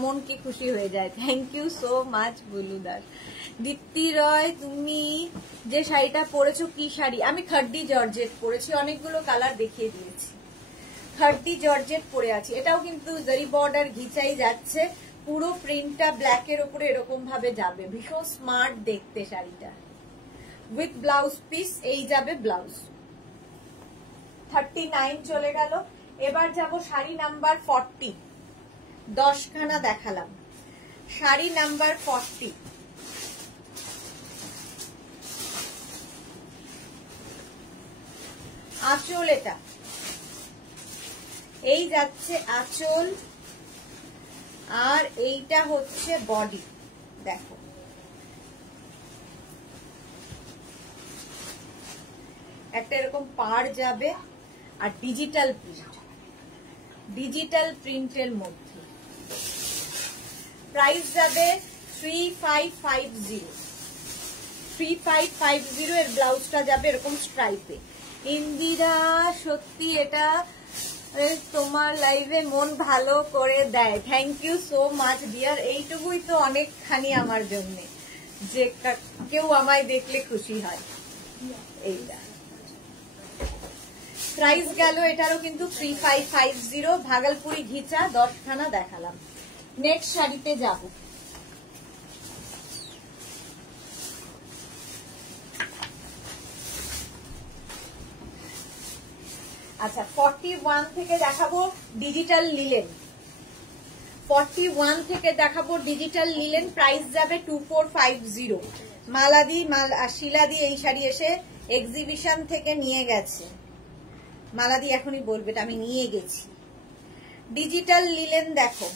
মন কি খুশি হয়ে যায়, thank you so much Bulu Das. Dipti Roy, তুমি যে শাড়িটা পরেছো কি শাড়ি? আমি খাড্ডি জর্জেট পরেছি, অনেকগুলো কালার দেখিয়ে দিয়েছি, খাড্ডি জর্জেট পরে আছি। এটাও কিন্তু জারি বর্ডার ঘিচাই যাচ্ছে, পুরো প্রিন্টটা ব্ল্যাকের উপরে এরকম ভাবে যাবে, ভীষণ স্মার্ট দেখতে শাড়িটা, উইথ ব্লাউজ পিস। এই যাবে ব্লাউজ। 39 চলে গেল। এবার যাব শাড়ি নাম্বার 40, 10 খানা দেখালাম, শাড়ি নাম্বার 40। আঁচল, এটা এই যাচ্ছে আঁচল, আর এইটা হচ্ছে বডি, দেখো একটা এরকম পাড় যাবে, আর ডিজিটাল প্রিন্ট, ডিজিটাল প্রিন্টের মধ্যে। প্রাইস যাবে 3550, 3550। এর ব্লাউজটা যাবে এরকম স্ট্রাইপে। ইন্দিরা, সত্যি এটা তোমার লাইভে মন ভালো করে দেয়, thank you so much dear. এইটুকুই তো অনেকখানি আমার জন্য, যে কেউ আমায় দেখলে খুশি হয়। এইটা প্রাইস গেল এটারও কিন্তু 3550, ভাগলপুরি ঘিচা 10 খানা দেখালাম। নেক্সট শাড়িতে যাব। আচ্ছা, 41 থেকে দেখাবো ডিজিটাল লিলেন, 41 থেকে দেখাবো ডিজিটাল লিলেন। প্রাইস যাবে 2450। মালাদি, শিলাদি এই শাড়ি এসে এক্সিবিশন থেকে নিয়ে গেছে, মালাদি এখনই বলবে আমি নিয়ে গেছি। ডিজিটাল লিলেন দেখো,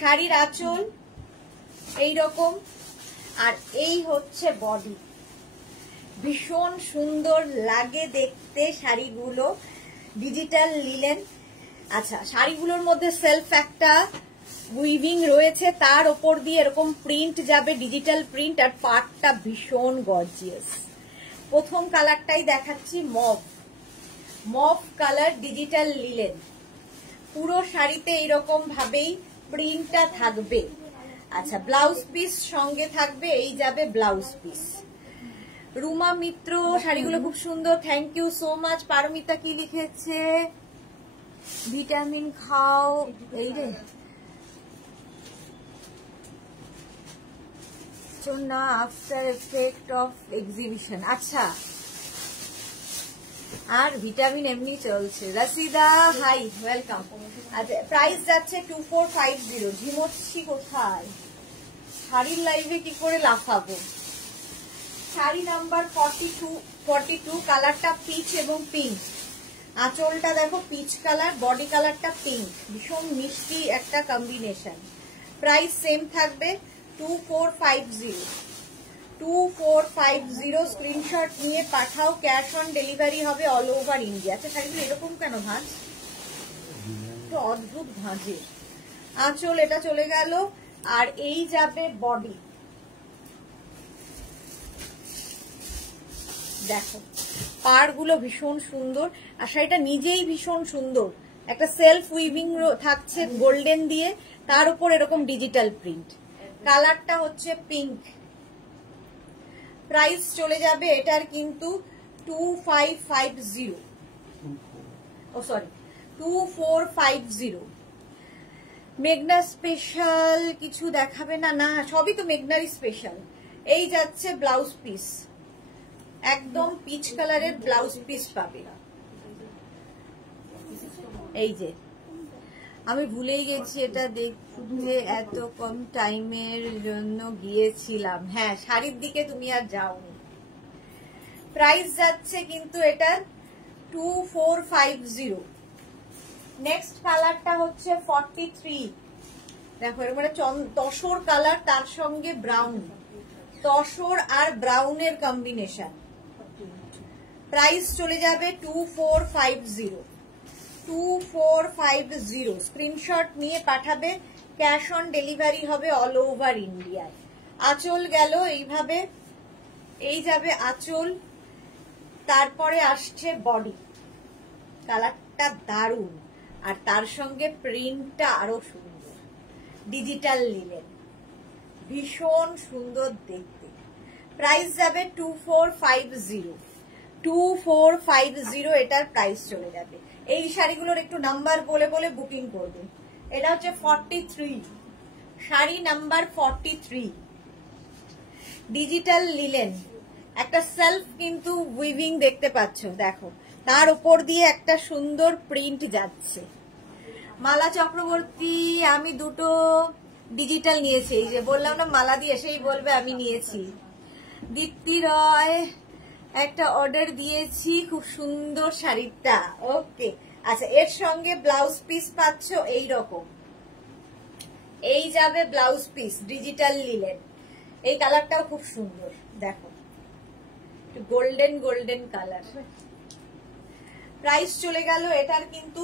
শাড়ির আঁচল এইরকম, আর এই হচ্ছে বডি, ভীষণ সুন্দর লাগে দেখতে শাড়িগুলো, ডিজিটাল লিলেন। আচ্ছা, শাড়িগুলোর মধ্যে সেলফ একটা উইভিং রয়েছে, তার ওপর দিয়ে এরকম প্রিন্ট যাবে, ডিজিটাল প্রিন্ট, আর পাটটা ভীষণ গর্জিয়াস। প্রথম কালারটাই দেখাচ্ছি, mauve, mauve colour digital linen. পুরো শাড়িতে এইরকম ভাবেই প্রিন্টটা থাকবে। আচ্ছা, ব্লাউজ পিস সঙ্গে থাকবে, এই যাবে ব্লাউজ পিস। রুমা মিত্র, শাড়িগুলো খুব সুন্দর, thank you so much. Paromita কি লিখেছে? ভিটামিন খাও, এই রে না, আফটার এফেক্ট অফ এক্সিবিশন। আচ্ছা, আর ভিটামিন এমনি চলছে। Rashida, hi, welcome. আচ্ছা, প্রাইস যাচ্ছে 2450। ঝিমোচ্ছি কোথায়, শাড়ির লাইভে কি করে লাফাবো? শাড়ি নাম্বার 42 কালারটা পিচ এবং পিঙ্ক। আঁচলটা দেখো পিচ কালার, বডি কালারটা পিঙ্ক, ভীষণ মিষ্টি একটা কম্বিনেশন। প্রাইস সেম থাকবে 2450 স্ক্রিনশট নিয়ে পাঠাও, ক্যাশ অন ডেলিভারি হবে অল ওভার ইন্ডিয়া। আচ্ছা শাড়িগুলো এরকম কেন ভাঁজ, তো অদ্ভুত ভাঁজে। আঁচল এটা চলে গেল, আর এই যাবে বডি। দেখো পাড়গুলো ভীষণ সুন্দর, আর শাড়িটা নিজেই ভীষণ সুন্দর। একটা সেলফ উইভিং থাকছে গোল্ডেন দিয়ে, তার উপর এরকম ডিজিটাল প্রিন্ট। কালারটা হচ্ছে পিঙ্ক। প্রাইস চলে যাবে এটার কিন্তু 2450। মেঘনা স্পেশাল কিছু দেখাবে না? না, সবই তো মেঘনারই স্পেশাল। এই যাচ্ছে ব্লাউজ পিস, একদম পিচ কালারের ব্লাউজ পিস পাবে। এই যে আমি ভুলেই গেছি এটা দেখতে, এত কম টাইমের জন্য গিয়েছিলাম। হ্যাঁ, শাড়ির দিকে তুমি আর যাওনি। প্রাইস যাচ্ছে কিন্তু এটা 2450। নেক্সট কালারটা হচ্ছে 43। দেখো এর মানে তসর কালার, তার সঙ্গে ব্রাউন, তসর আর ব্রাউনের কম্বিনেশন। প্রাইস চলে যাবে 2450। স্ক্রিনশট নিয়ে পাঠাবে, ক্যাশ অন ডেলিভারি হবে অল ওভার ইন্ডিয়ায়। আঁচল গেল এইভাবে, এই যাবে আঁচল, তারপরে আসছে বডি। কালারটা দারুণ, আর তার সঙ্গে প্রিন্টটা আরো সুন্দর, ডিজিটাল লিলেন, ভীষণ সুন্দর দেখতে। প্রাইস যাবে 2450। এটার প্রাইস চলে যাবে। এই শাড়িগুলোর একটু নাম্বার বলে বলে বুকিং করবে। এটা হচ্ছে 43, শাড়ি নাম্বার 43, ডিজিটাল লিলেন। একটা সেলফ কিন্তু উইভিং দেখতে পাচ্ছ, দেখো তার উপর দিয়ে একটা সুন্দর প্রিন্ট যাচ্ছে। মালা চক্রবর্তী, আমি দুটো ডিজিটাল নিয়েছি। এই যে বললাম না মালা দিয়ে, সেই বলবে আমি নিয়েছি। দীপ্তি রয়, একটা অর্ডার দিয়েছি, খুব সুন্দর শাড়িটা। ওকে, আচ্ছা এর সঙ্গে ব্লাউজ পিস পাচ্ছ এই রকম। এই যাবে ব্লাউজ পিস, ডিজিটাল লিলেন। এই কালারটাও খুব সুন্দর, দেখো গোল্ডেন গোল্ডেন কালার। প্রাইস চলে গেল এটার কিন্তু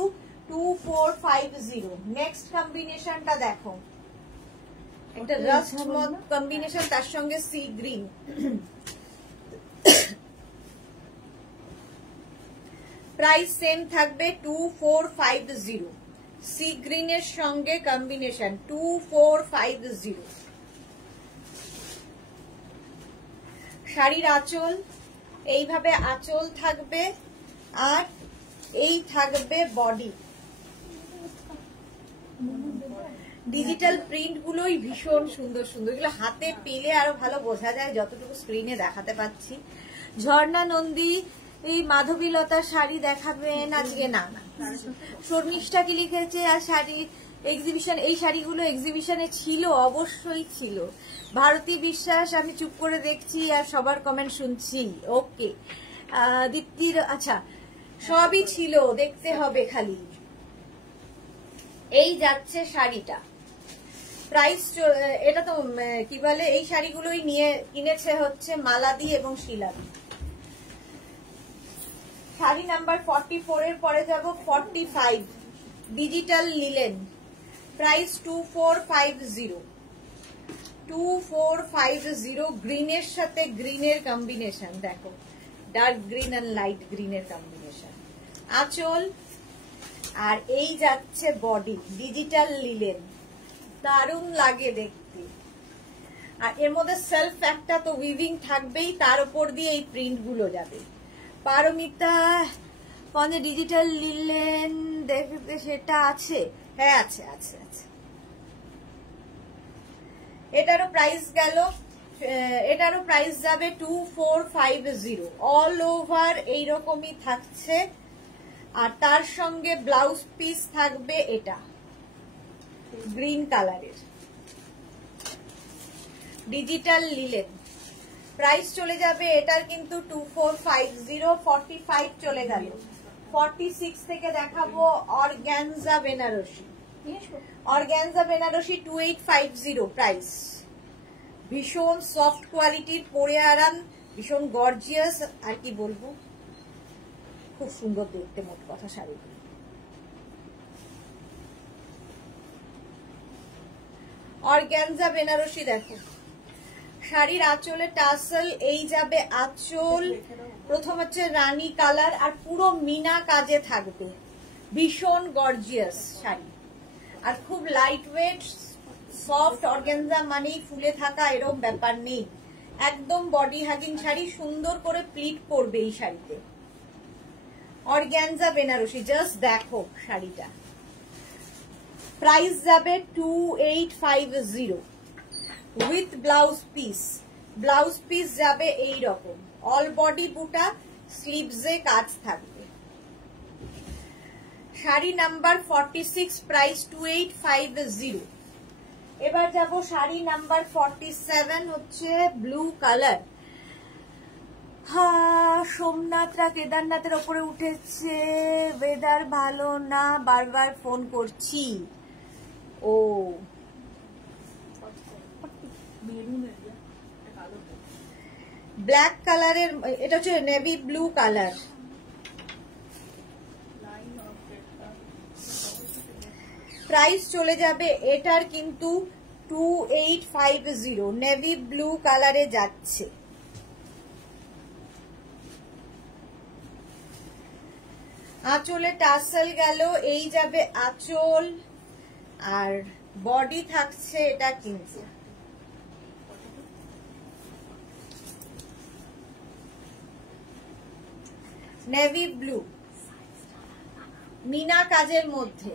2450। নেক্সট কম্বিনেশনটা দেখো, একটা রাস্ট মড কম্বিনেশন, তার সঙ্গে সি গ্রিন। প্রাইস সেম থাকবে 2450। সি গ্রিনের সঙ্গে কম্বিনেশন 2450। শাড়ির আঁচল এইভাবে আঁচল থাকবে, আর এই থাকবে বডি। ডিজিটাল প্রিন্ট গুলোই ভীষণ সুন্দর সুন্দর, এগুলো হাতে পেলে আরো ভালো বোঝা যায়, যতটুকু স্ক্রিনে দেখাতে পাচ্ছি। ঝর্ণা নন্দী, এই মাধবীলতা শাড়ি দেখাবেন আজকে? না না, শর্মিষ্ঠা কি লিখেছে আর শাড়ি এক্সিবিশন, এই শাড়িগুলো এক্সিবিশনে ছিল, অবশ্যই ছিল। ভারতী বিশ্বাস, আমি চুপ করে দেখছি আর সবার কমেন্ট শুনছি। ওকে দীপ্তির, আচ্ছা সবই ছিল, দেখতে হবে খালি। এই যাচ্ছে শাড়িটা, প্রাইস এটা তো কি বলে, এই শাড়িগুলোই নিয়ে কিনেছে হচ্ছে মালাদি এবং শিলাদি। শাড়ি নাম্বার 44 এর পরে যাব 45, ডিজিটাল লিলেন। প্রাইস 2450। গ্রিনের সাথে গ্রিনের কম্বিনেশন, দেখো ডার্ক গ্রিন আর লাইট গ্রিনের কম্বিনেশন। আঁচল, আর এই যাচ্ছে বডি, ডিজিটাল লিলেন, দারুণ লাগে দেখতে। আর এর মধ্যে সেলফ একটা তো উইভিং থাকবেই, তার উপর দিয়ে এই প্রিন্ট গুলো যাবে। পারমিতা ফোনে ডিজিটাল লিলেন দেখতে, সেটা আছে? হ্যাঁ আছে আছে আছে। এটারও প্রাইস গেল, এটারও প্রাইস যাবে 2450। অল ওভার এইরকমই থাকছে, আর তার সঙ্গে ব্লাউজ পিস থাকবে এটা গ্রিন কালারের, ডিজিটাল লিলেন। প্রাইস চলে যাবে এটার কিন্তু 2450, 45 চলে গেল। 46 থেকে দেখাবো organza Benarasi. Organza Benarasi 2850 price. ভীষণ সফট কোয়ালিটির, পরে আরাম, ভীষণ গর্জিয়াস, আর কি বলবো, খুব সুন্দর দেখতে মোট কথা শাড়িগুলো। অর্গানজা বেনারসি দেখো, শাড়ির আঁচলে টাসেল, এই যাবে আঁচল, প্রথম হচ্ছে রানী কালার আর পুরো মিনা কাজে থাকবে, ভীষণ গর্জিয়াস শাড়ি আর খুব লাইট ওয়েট সফট। অর্গানজা মানেই ফুলে থাকা এরকম ব্যাপার নেই, একদম বডি হাগিং শাড়ি, সুন্দর করে প্লিট করবে এই শাড়িতে। অর্গানজা বেনারসি, জাস্ট দেখো শাড়িটা। প্রাইস যাবে 2850 with blouse piece. Blouse piece যাবে এই রকম, অল বডি বুটা, স্লিভসে কাজ থাকবে। Sari number 46, price 2850। এবার যাব শাড়ি নাম্বার 47, হচ্ছে ব্লু কালার। সোমনাথরা কেদারনাথের ওপরে উঠেছে, ওয়েদার ভালো না, বারবার ফোন করছি। ও ব্ল্যাক কালারের, এটা হচ্ছে নেভি ব্লু কালার। প্রাইস চলে যাবে এটার কিন্তু 2850, নেভি ব্লু কালারে যাচ্ছে। আঁচলে টাসেল গেল, এই যাবে আঁচল আর বডি থাকছে এটা কিন্তু নেভি ব্লু, মিনা কাজের মধ্যে,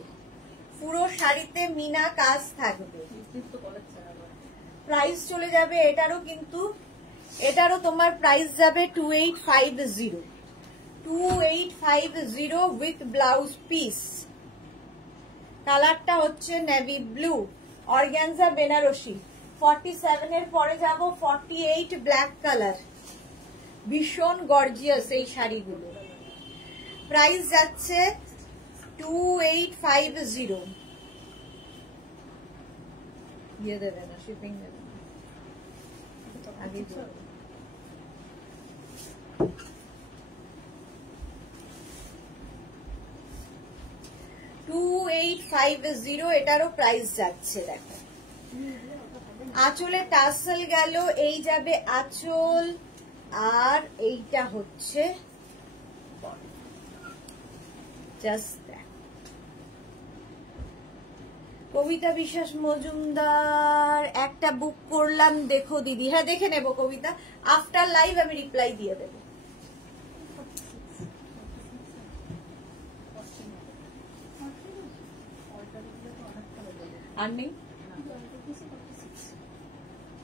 পুরো শাড়িতে মিনা কাজ থাকবে। প্রাইস চলে যাবে এটারও কিন্তু, এটারও তোমার প্রাইস যাবে 2850, 2850 উইথ ব্লাউজ পিস। কালারটা হচ্ছে নেভি ব্লু। অর্গানজা বেনারসি 47 এর পরে যাব 48, ব্ল্যাক কালার, ভীষণ গর্জিয়াস এই শাড়িগুলো। প্রাইস যাচ্ছে 2850। দিয়ে দেবে না, শিপিং দেবে না, আগে 2850 এটারও প্রাইস যাচ্ছে। দেখো আঁচলে টাসেল গেল, এই যাবে আঁচল আর এইটা হচ্ছে জাস্ট। কবিতা বিশ্বাস মজুমদার একটা বুক করলাম, দেখো দিদি। হ্যাঁ দেখে নেব কবিতা, আফটার লাইভ আমি রিপ্লাই দিয়ে দেব। আর নেই,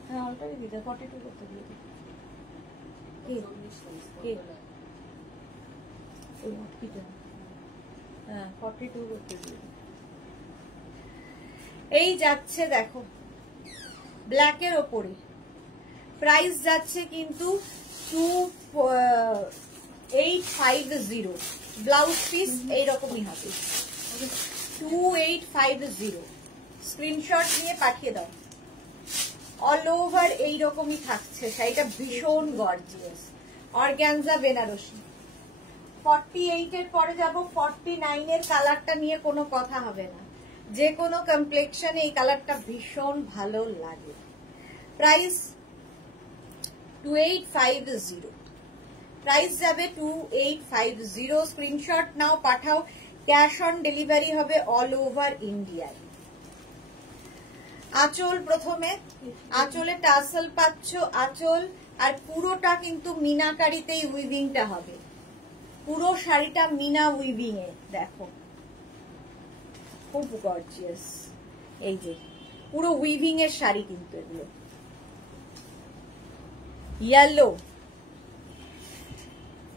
হ্যাঁ অলটারই দিতে 42 করতে দিয়ে দিই। হ্যাঁ 42 করতে দিয়ে দিই। এই যাচ্ছে দেখো ব্ল্যাকের ওপরে, প্রাইস যাচ্ছে কিন্তু 2850, ব্লাউজ পিস এইরকমই হবে 2850। স্ক্রিনশট নিয়ে পাঠিয়ে দাও। অল ওভার এইরকমই থাকছে শাড়িটা, ভীষণ গর্জিয়াস। অর্গানজা বেনারসি 48 এর পরে যাব 49 এর কালারটা নিয়ে কোনো কথা হবে না, যে কোনো কমপ্লেক্সনে এই কালারটা ভীষণ ভালো লাগে। প্রাইস 2850, প্রাইস যাবে 2850। স্ক্রিনশট নাও, পাঠাও, ক্যাশ অন ডেলিভারি হবে অল ওভার ইন্ডিয়ায়। আঁচল প্রথমে, আঁচলে টাসেল পাচ্ছ, আঁচল আর পুরোটা কিন্তু মিনাকারিতেই উইভিংটা হবে, পুরো শাড়িটা মিনা উইভিং এ। দেখো খুব গর্জিয়াস, এই যে পুরো উইভিং এর শাড়ি কিন্তু এগুলো। ইয়েলো,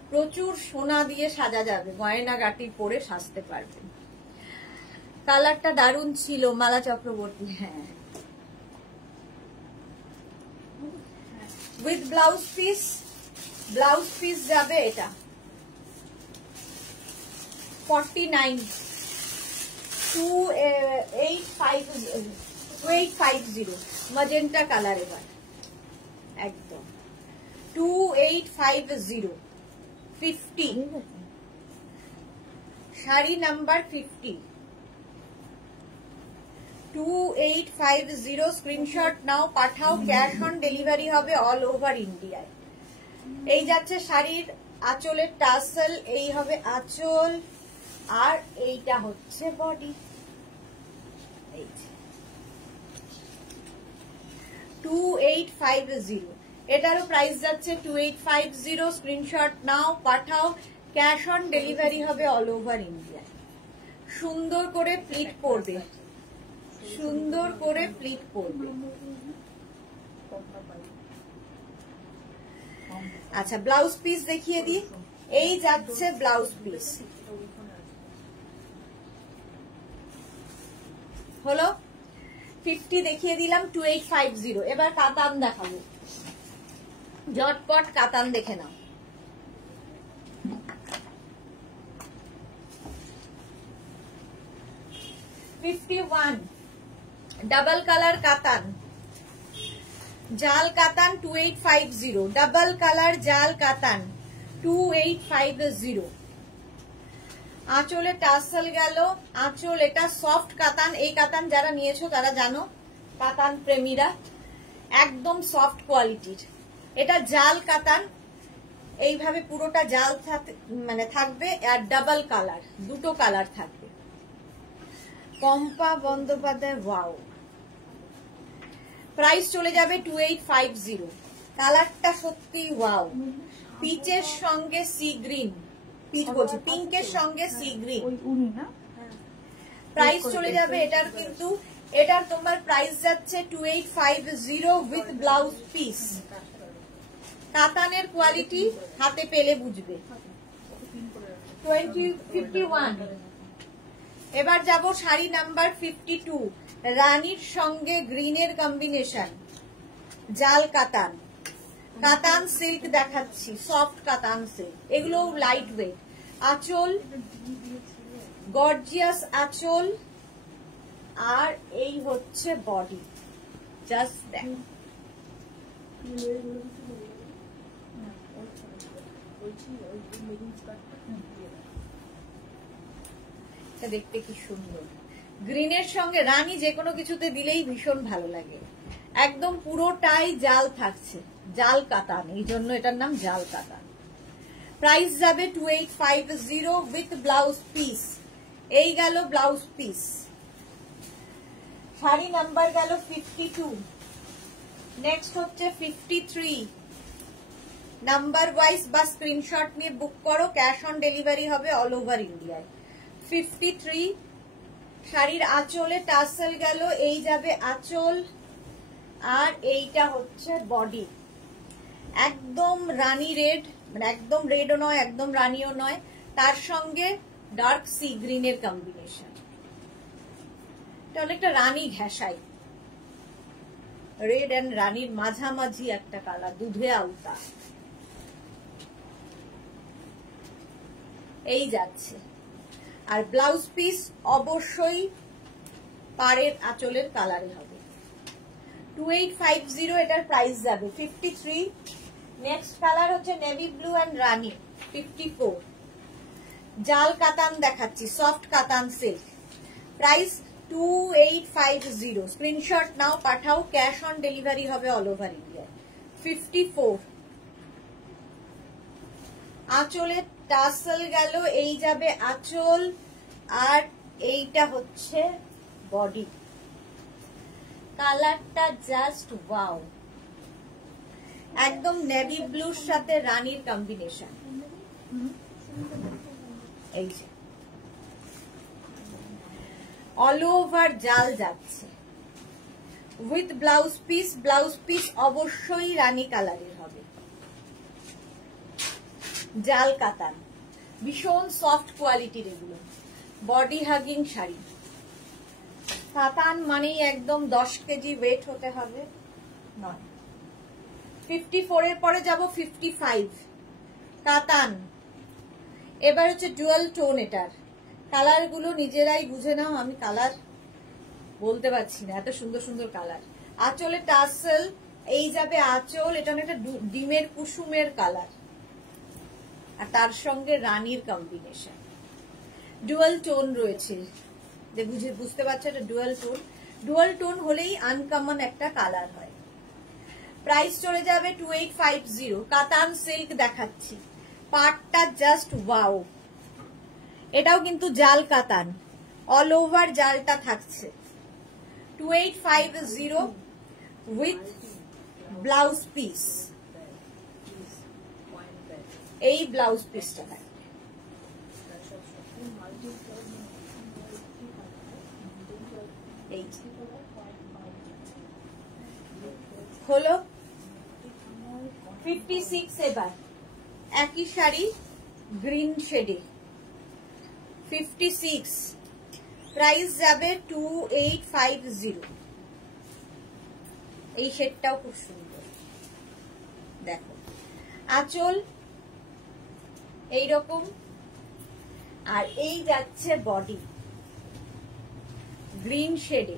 প্রচুর সোনা দিয়ে সাজা যাবে, গয়না গাটি পরে সাজতে পারবেন। কালারটা দারুণ ছিল, মালা চক্রবর্তী। হ্যাঁ with blouse piece. Blouse piece যাবে এটা 49 2850 ম্যাজেন্টা কালার। এবার একদম 2850 50 শাড়ি নাম্বার 50 2850 স্ক্রিনশট নাও, পাঠাও, ক্যাশ অন ডেলিভারি হবে অল ওভার ইন্ডিয়ায়। এই যাচ্ছে শাড়ির আঁচলের টাসেল, এই হবে আঁচল, আর এইটা হচ্ছে বডি। 2850 এটারও প্রাইস যাচ্ছে 2850। স্ক্রিনশট নাও, পাঠাও, ক্যাশ অন ডেলিভারি হবে অল ওভার ইন্ডিয়া। সুন্দর করে প্লিট পড়বে, সুন্দর করে প্লিট পড়বে। আচ্ছা ব্লাউজ পিস দেখিয়ে দিই। এই যাচ্ছে ব্লাউজ পিস, হলো 50 দেখিয়ে দিলাম 2850। এবার কাতান দেখাবো, ঝটপট কাতান দেখে নাও। ডাবল কালার কাতান, জাল কাতান 2850, ডাবল কালার জাল কাতান 2850। আঁচলে টাসেল গেল, আঁচল এটা সফট কাতান। এই কাতান যারা নিয়েছো তারা জানো, কাতান প্রেমীরা, একদম সফট কোয়ালিটির। এটা জাল কাতান, এইভাবে পুরোটা জাল মানে থাকবে, আর ডাবল কালার, দুটো কালার থাকবে। পম্পা বন্দ্যোপাধ্যায়, ওয়াও। প্রাইস চলে যাবে 2850। কালারটা সত্যি ওয়াও, পিচের সঙ্গে সি গ্রিন, পিচ বলছি, পিঙ্কের সঙ্গে সি গ্রিন। প্রাইস চলে যাবে এটার, কিন্তু এটার তোমার প্রাইস যাচ্ছে 2850 উইথ ব্লাউজ পিস। কাতানের কোয়ালিটি হাতে পেলে বুঝবে। 51। এবার যাব শাড়ি নাম্বার 52, রানীর সঙ্গে গ্রিনের কম্বিনেশন, জাল কাতান। কাতান সিল্ক দেখাচ্ছি, সফট কাতান সিল্ক, এগুলো লাইট ওয়েট। আঁচল গর্জিয়াস আঁচল, আর এই হচ্ছে বডি। জাস্ট দেখো, দেখতে কি সুন্দর। গ্রিনের সঙ্গে রানী যে কোনো কিছুতে দিলেই ভীষণ ভালো লাগে। একদম পুরোটাই জাল থাকছে, জাল কাতান, এই জন্য এটার নাম জাল কাতান। প্রাইস যাবে 2850 উইথ ব্লাউজ পিস। এই গেল ব্লাউজ পিস। শাড়ি নাম্বার গেল 52। নেক্সট হচ্ছে 53। নাম্বার ওয়াইজ বা স্ক্রিনশট নিয়ে বুক করো, ক্যাশ অন ডেলিভারি হবে অল ওভার ইন্ডিয়ায়। 53 শাড়ির আঁচলে টাসেল গেল, এই যাবে আঁচল, আর এইটা হচ্ছে বডি। একদম রানী রেড, মানে একদম রেডও নয়, একদম রানীও নয়, তার সঙ্গে ডার্ক সি গ্রিনের কম্বিনেশন। এটা অনেকটা রানী ঘেঁষাই, রেড এন্ড রানীর মাঝামাঝি একটা কালার, দুধে আলতা। এই যাচ্ছে। আর ব্লাউজ পিস অবশ্যই পাড়ের আঁচলের কালারে হবে। 2850 এটার প্রাইস যাবে। 53। নেক্সট কালার হচ্ছে নেভি ব্লু এন্ড রানী। 54 জাল কাতান দেখাচ্ছি, সফট কাতান সিল্ক। প্রাইস 2850। স্ক্রিনশট নাও, পাঠাও, ক্যাশ অন ডেলিভারি হবে অল ওভার ইন্ডিয়া। 54 আঁচলের টাসেল গেল, এই যাবে আঁচল, আর এইটা হচ্ছে বডি। কালারটা জাস্ট ওয়াও, একদম নেভি ব্লুর সাথে রানীর কম্বিনেশন। এই যে অল ওভার জাল যাচ্ছে with blouse piece. Blouse piece অবশ্যই রানী কালারের হবে, জাল কাতান, ভীষণ সফট কোয়ালিটির এগুলো, বডি হাগিং শাড়ি। কাতান মানেই একদম 10 কেজি ওয়েট হতে হবে নয়। 54 এর পরে যাব 55 কাতান। এবার হচ্ছে ডুয়াল টোন, এটার কালার গুলো নিজেরাই বুঝে নাও, আমি কালার বলতে পারছি না, এত সুন্দর সুন্দর কালার। আঁচলে টাসেল, এই যাবে আঁচল, এটা একটা ডিমের কুসুমের কালার আর তার সঙ্গে রানীর কম্বিনেশন। ডুয়াল টোন রয়েছে, বুঝতে পারছো এটা ডুয়াল টোন। ডুয়াল টোন হলেই আনকমন একটা কালার হয়। প্রাইস চলে যাবে 2850। কাতান সিল্ক দেখাচ্ছি, পাটটা জাস্ট ওয়াও। এটাও কিন্তু জাল কাতান, অল ওভার জালটা থাকছে। 2850 উইথ ব্লাউজ পিস। এই ব্লাউজ পিসটা থাকবে। এই হলো 56। এবার একই শাড়ি গ্রিন শেডে 56, প্রাইস যাবে 2850। এই শেডটাও খুব সুন্দর, দেখো আঁচল এইরকম, আর এই যাচ্ছে বডি গ্রিন শেডে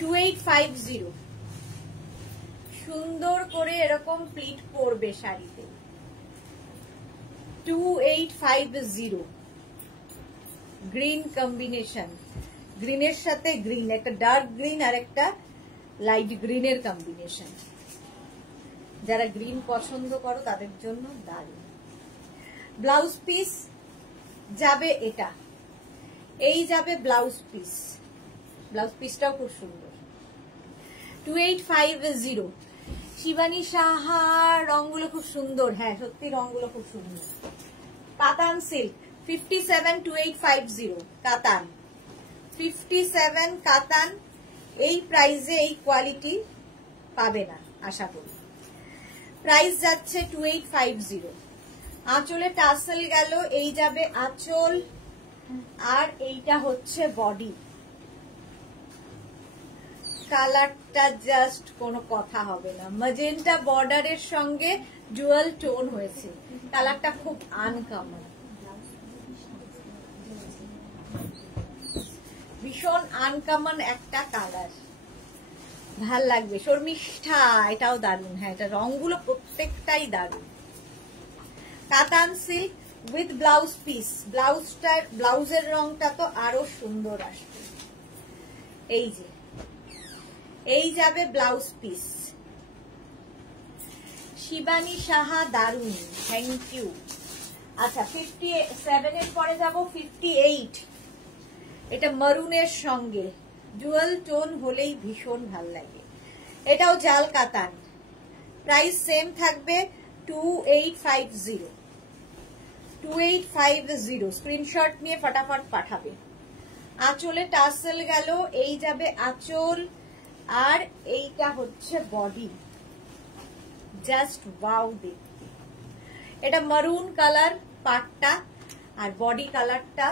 2850। সুন্দর করে এরকম প্লিট করবে শাড়িতে। 2850 গ্রিন কম্বিনেশন, গ্রিনের সাথে গ্রিন, একটা ডার্ক গ্রিন আর একটা লাইট গ্রিনের কম্বিনেশন। যারা গ্রিন পছন্দ করো তাদের জন্য দারুণ। ব্লাউজ পিস যাবে এটা, এই যাবে ব্লাউজ পিস। ব্লাউজ পিসটাও খুব সুন্দর। 2850। শিবানী সাহার রংগুলো খুব সুন্দর, হ্যাঁ সত্যি রংগুলো খুব সুন্দর। কাতান সিল্ক 57, 2850 কাতান। 57 কাতান, এই প্রাইসে এই কোয়ালিটি পাবে না আশা করি। প্রাইস যাচ্ছে 2850। আঁচলে টাসেল গেল, এই যাবে আঁচল, আর এইটা হচ্ছে বডি। কালারটা জাস্ট কোনো কথা হবে না, ম্যাজেন্টা বর্ডারের সঙ্গে ডুয়াল টোন হয়েছে, কালারটা খুব আনকমন, ভীষণ আনকমন একটা কালার, ভাল লাগবে। শর্মিষ্ঠা এটাও দারুণ, হ্যাঁ এটা রংগুলো প্রত্যেকটাই দারুণ। কাতান সিল্ক উইথ ব্লাউজ পিস, ব্লাউজের রংটা তো আরো সুন্দর আসবে। এই যে এই যাবে ব্লাউজ পিস। শিবানী সাহা দারুণ, থ্যাংক ইউ। আচ্ছা 57 এর পরে যাব 58। এটা মারুনের সঙ্গে ডুয়াল টোন হলেই ভীষণ ভাল লাগে। এটাও জাল কাতান, প্রাইস সেম থাকবে 2850। 2850 স্ক্রিনশট নিয়ে ফটাফট পাঠাবে। আঁচলে টাসেল গেল, এই যাবে আঁচল, আর এইটা হচ্ছে বডি, জাস্ট ওয়াও দেখতে। এটা মারুন কালার পাটটা, আর বডি কালারটা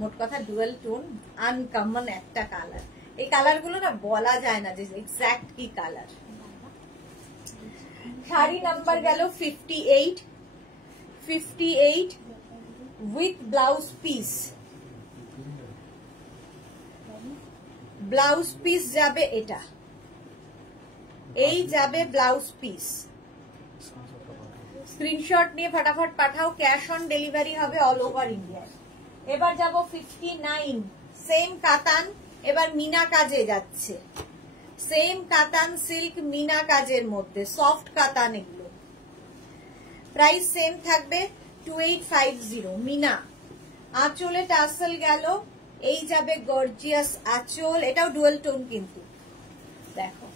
মোট কথা ডুয়াল টোন, আনকমন একটা কালার। এই কালার গুলো না বলা যায় না যে এক্সাক্ট কি কালার। শাড়ি নাম্বার গেল 58, 58 with blouse piece. Blouse piece যাবে এটা, এই যাবে ব্লাউজ পিস। স্ক্রিনশট নিয়ে ফটাফট পাঠাও, ক্যাশ অন ডেলিভারি হবে অল ওভার ইন্ডিয়া। এবার যাব 59, সেম কাতান, এবার মিনা কাজে যাচ্ছে। সেম কাতান সিল্ক মিনা কাজের মধ্যে, সফট কাতান এগুলো। প্রাইস সেম থাকবে 2850 মিনা। আঁচলে টাসেল গেল, এই যাবে গর্জিয়াস আঁচল, এটাও ডুয়াল টোন কিন্তু দেখো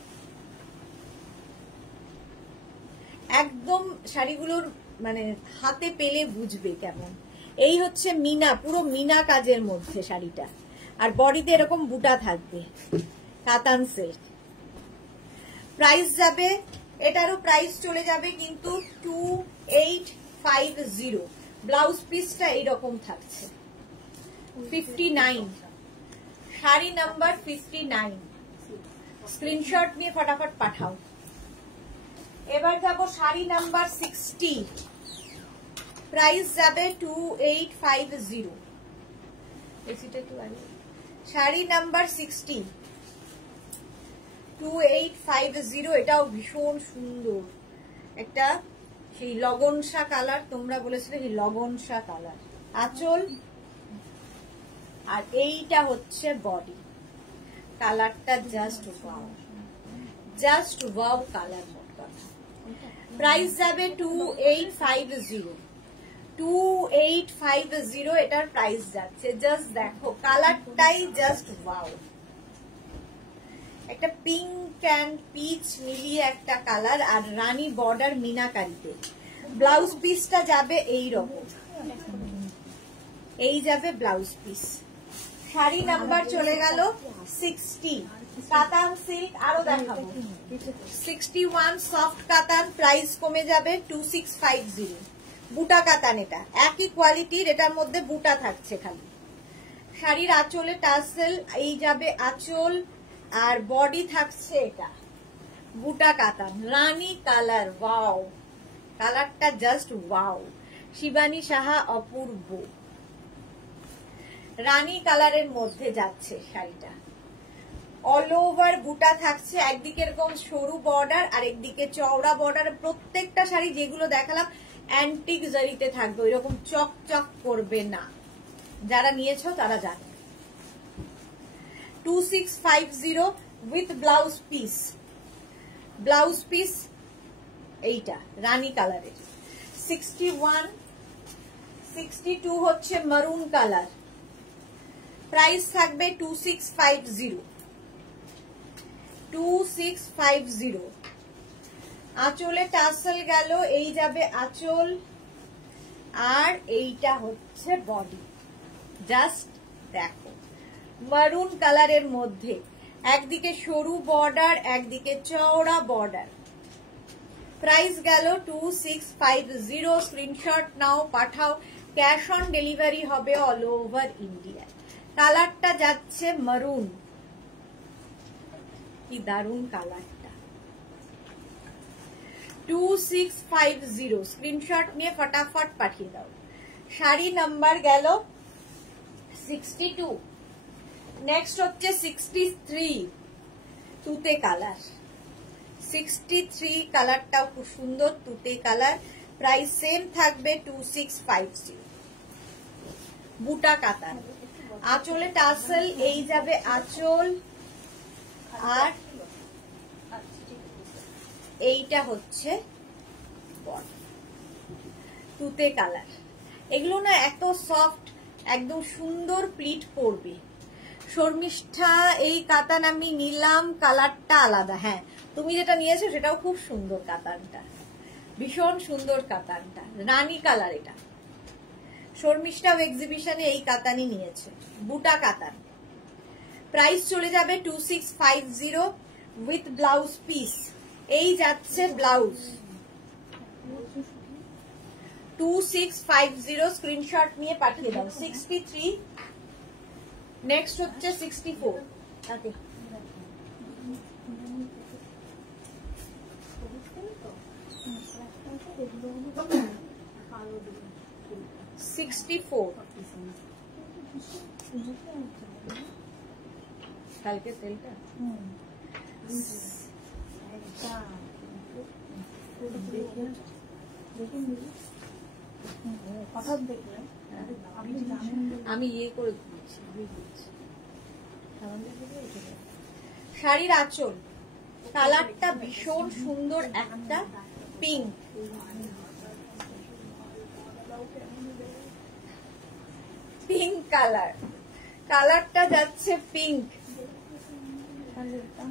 একদম শাড়িগুলোর মানে হাতে পেলে বুঝবে কেমন। এই হচ্ছে মিনা, পুরো মিনা কাজের মধ্যে শাড়িটা, আর বডিতে এরকম বুটা থাকবে, কাতান সেট। প্রাইস যাবে, এটারও প্রাইস চলে যাবে কিন্তু 2850। ব্লাউজ পিসটা এইরকম থাকছে। 59 শাড়ি নাম্বার 59, স্ক্রিনশট নিয়ে ফটাফট পাঠাও। এবার যাব শাড়ি নাম্বার 60, প্রাইস যাবে 2850। শাড়ি নাম্বার 60 2850, এটাও ভীষণ সুন্দর একটা সেই লগনসা কালার, তোমরা বলেছিলে সেই লগনসা কালার, আঁচল আর এইটা হচ্ছে বডি। কালারটা জাস্ট ওয়াও কালার। মোট কথা প্রাইস যাবে 2850 এটার প্রাইস যাচ্ছে। জাস্ট দেখো কালারটাই জাস্ট ওয়াও, একটা পিঙ্ক অ্যান্ড পিচ মিলিয়ে একটা কালার, আর রানী বর্ডার মিনাকারিতে। ব্লাউজ পিসটা যাবে এই রকম, এই যাবে ব্লাউজ পিস। শাড়ি নাম্বার চলে গেল 60, কাতান সিল্ক আরো দেখাবো। 61 সফট কাতান, প্রাইস কমে যাবে 2650। বুটা কাতান, এটা একই কোয়ালিটির, এটার মধ্যে বুটা থাকছে খালি। শাড়ির আঁচলে টাসেল, এই যাবে আঁচল, আর বডি থাকছে এটা বুটা কাতান, রানী কালার। ওয়াও, কালারটা জাস্ট ওয়াও। শিবানী সাহা, অপূর্ব রানী কালারের মধ্যে যাচ্ছে শাড়িটা। অল ওভার বুটা থাকছে, একদিকে এরকম সরু বর্ডার আর একদিকে চওড়া বর্ডার। প্রত্যেকটা শাড়ি যেগুলো দেখালাম অ্যান্টিক জারিতে থাকবে, এরকম চকচক করবে না, যারা নিয়েছো তারা জানে। 2650 with blouse piece. Blouse piece এইটা রানী কালারের। 61 62 হচ্ছে মারুন কালার, প্রাইস থাকবে 2650। আঁচলে টাসেল গেল, এই যাবে আঁচল, আর এইটা হচ্ছে বডি। জাস্ট দেখো মারুন কালারের মধ্যে, একদিকে সরু বর্ডার একদিকে চওড়া বর্ডার। প্রাইস গেল 2650। স্ক্রিনশট নাও, পাঠাও, ক্যাশ অন ডেলিভারি হবে অল ওভার ইন্ডিয়া। কালারটা যাচ্ছে মারুন, কি দারুন কালারটা। 2650, স্ক্রিনশট নিয়ে ফটাফট পাঠিয়ে দাও। শাড়ি নাম্বার গেল 62। নেক্সট হচ্ছে 63 তুতে কালার। 63 কালারটাও খুব সুন্দর, তুতে কালার। প্রাইস সেম থাকবে 2650। বুটা কাতান, আঁচলে টাসেল, এই যাবে আঁচল, আর এইটা হচ্ছে বডি। তুতে কালার, এগুলো না এত সফট, একদম সুন্দর প্লিট পড়বে। শর্মিষ্ঠা, এই কাতান আমি নিলাম, কালারটা আলাদা। হ্যাঁ, তুমি যেটা নিয়েছো সেটাও খুব সুন্দর, কাতানটা ভীষণ সুন্দর। কাতানটা রানী কালার, এটা শর্মিষ্ঠাও এক্সিবিশনে এই কাতানই নিয়েছে, বুটা কাতান। প্রাইস চলে যাবে 2650 উইথ ব্লাউজ পিস। এই যাচ্ছে ব্লাউজ 2650। স্ক্রিনশট নিয়ে পাঠিয়ে দাও। 63। নেক্সট হচ্ছে 64। 64 কালকে সেলটা আমি ইয়ে করে দিচ্ছি। শাড়ির আঁচল কালারটা ভীষণ সুন্দর, একটা পিঙ্ক, পিঙ্ক কালার। কালারটা যাচ্ছে পিঙ্ক,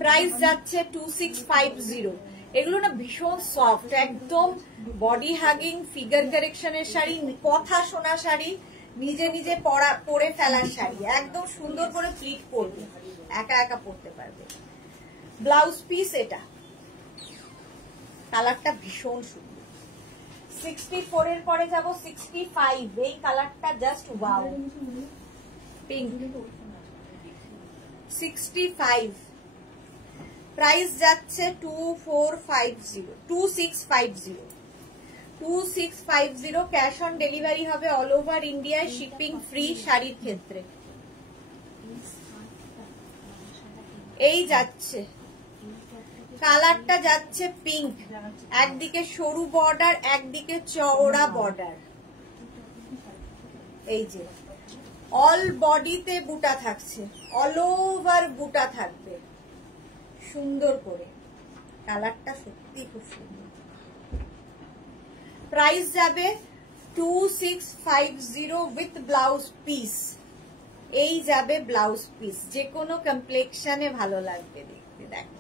প্রাইস যাচ্ছে 2650। এগুলো না ভীষণ সফট, একদম বডি হাগিং ফিগার কারেকশনের শাড়ি, কথা শোনা শাড়ি, নিজে নিজে পরে ফেলার শাড়ি, একদম সুন্দর করে প্লিট পরবে, একা একা পরতে পারবে। ব্লাউজ পিস এটা, কালারটা ভীষণ সুন্দর। 64 এর পরে যাব 65। এই কালারটা জাস্ট ওয়াও, পিঙ্ক। 65 প্রাইস যাচ্ছে 2650 ক্যাশ অন ডেলিভারি হবে অল ওভার ইন্ডিয়ায়, শিপিং ফ্রি শাড়ির ক্ষেত্রে। এই যাচ্ছে কালারটা যাচ্ছে পিঙ্ক, একদিকে সরু বর্ডার একদিকে চওড়া বর্ডার, এই যে অল বডিতে বুটা থাকছে, অল ওভার বুটা থাকবে সুন্দর করে, কালারটা সত্যি খুব সুন্দর। প্রাইস যাবে 2650 উইথ ব্লাউজ পিস। এই যাবে ব্লাউজ পিস, যে কোনো কমপ্লেক্সনে ভালো লাগবে দেখতে। দেখো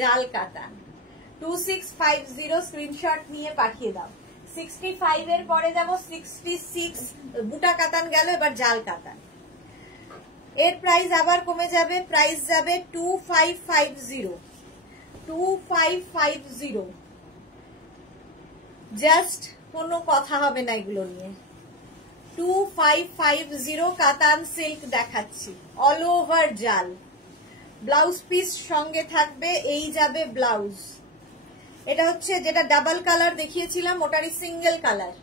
জাল কাতান 2650, স্ক্রিনশট নিয়ে পাঠিয়ে দাও। 65 এর পরে যাব 66, বুটা কাতান গেল, এবার জাল কাতান। এর প্রাইস আবার কমে যাবে, প্রাইস যাবে 2550, জাস্ট কোনো কথা হবে না এগুলো নিয়ে। 2550 কাতান সিল্ক দেখাচ্ছি, অল ওভার জাল, ব্লাউজ পিস সঙ্গে থাকবে। এই যাবে ব্লাউজ, এটা হচ্ছে যেটা ডাবল কালার দেখিয়েছিলাম ওটারই সিঙ্গেল কালার।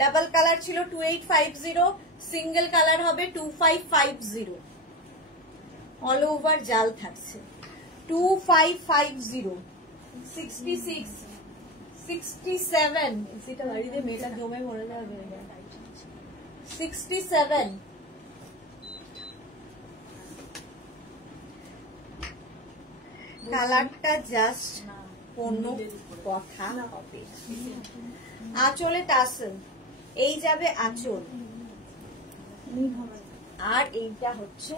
ডাবল কালার ছিল 2850, সিঙ্গেল কালার হবে 2550, অল ওভার জাল থাকছে। 2550, 66, 67, সেটা বাড়িতে মেয়েটা জমে মরে যাবে। 67, কালারটা জাস্ট কোনো কথা হবে। আঁচলে টাসেল, এই যাবে আঁচল, আর এইটা হচ্ছে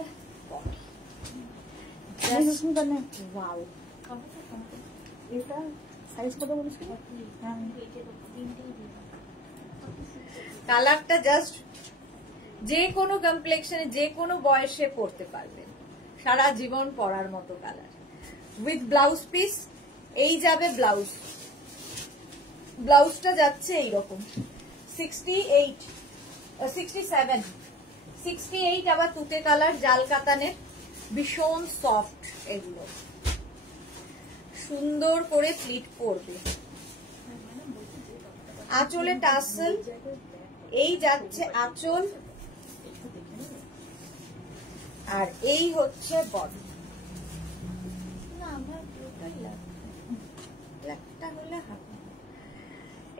কালারটা জাস্ট যে কোনো কমপ্লেক্সনে যে কোনো বয়সে পরতে পারবেন, সারা জীবন পরার মতো কালার উইথ ব্লাউজ পিস। এই যাবে ব্লাউজ, ব্লাউজটা যাচ্ছে এইরকম 68, 67, 68, আবার তুতে কালার জাল কাতানের, ভীষণ সফট, এগুলো সুন্দর করে প্লিট করবে। আঁচলে টাসেল, এই যাচ্ছে আঁচল, আর এই হচ্ছে বডি।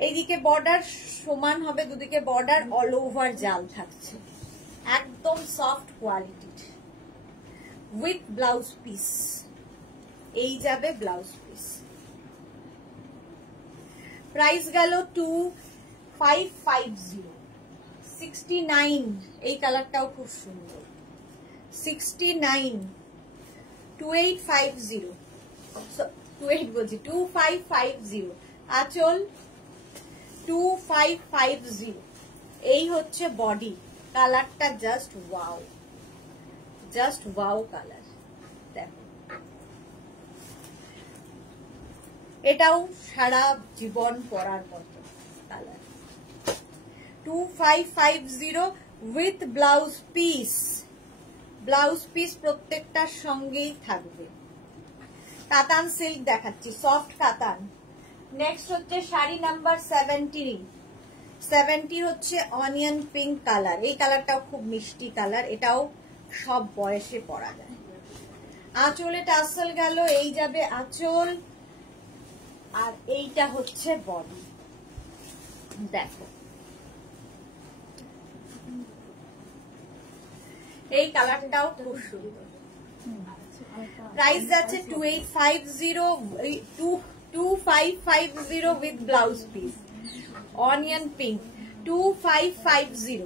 এইদিকে বর্ডার সমান হবে, দুদিকে বর্ডার, অল ওভার জাল থাকছে, একদম সফট কোয়ালিটির উইথ ব্লাউজ পিস। এই যাবে ব্লাউজ পিস, প্রাইস গেল 2550। 69, এই কালারটাও খুব সুন্দর, 69, 2850, 2550, আঁচল 2550, এই হচ্ছে বডি। কালারটা just wow, just wow colour. দেখো এটাও সারা জীবন পরার মতো colour. 2550 with blouse piece, blouse piece প্রত্যেকটার সঙ্গেই থাকবে। কাতান সিল্ক দেখাচ্ছি, সফট কাতান। নেক্সট হচ্ছে শাড়ি নাম্বার 70 হচ্ছে অনিয়ন পিঙ্ক কালার। এই কালারটাও খুব মিষ্টি কালার, এটাও সব বয়সে পরা যায়। আঁচলে টাসেল গেল, এই যাবে আঁচল, আর এইটা হচ্ছে বডি। দেখো এই কালারটাও খুব সুন্দর। প্রাইস যাচ্ছে 2550 with blouse piece, onion pink 2550।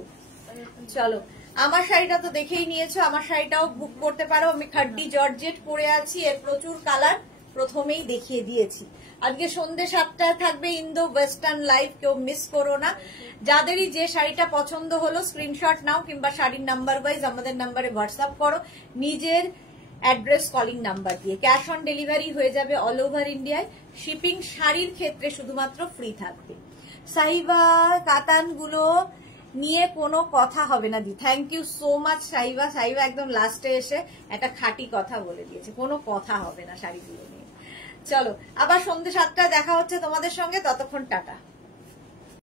চলো আমার শাড়িটা তো দেখেই নিয়েছো, আমার শাড়িটাও বুক করতে পারো। আমি খাড্ডি জর্জেট পরে আছি, এর প্রচুর কালার প্রথমেই দেখিয়ে দিয়েছি। আজকে সন্ধ্যে 7টায় থাকবে ইন্দো ওয়েস্টার্ন লাইভ, কেউ মিস করো না। যাদেরই যে শাড়িটা পছন্দ হলো স্ক্রিনশট নাও, কিংবা শাড়ির নাম্বার ওয়াইজ আমাদের নাম্বারে হোয়াটসঅ্যাপ করো নিজের অ্যাড্রেস কলিং নাম্বার দিয়ে। ক্যাশ অন ডেলিভারি হয়ে যাবে অল ওভার ইন্ডিয়ায়, শিপিং শাড়ির ক্ষেত্রে শুধুমাত্র ফ্রি থাকবে। সাহিবা কাতানগুলো নিয়ে কোনো কথা হবে না দি। Thank you so much Saiba. Saiba একদম লাস্টে এসে একটা খাঁটি কথা বলে দিয়েছে, কোনো কথা হবে না শাড়িগুলো নিয়ে। চলো আবার সন্ধ্যে 7টায় দেখা হচ্ছে তোমাদের সঙ্গে, ততক্ষণ টাটা।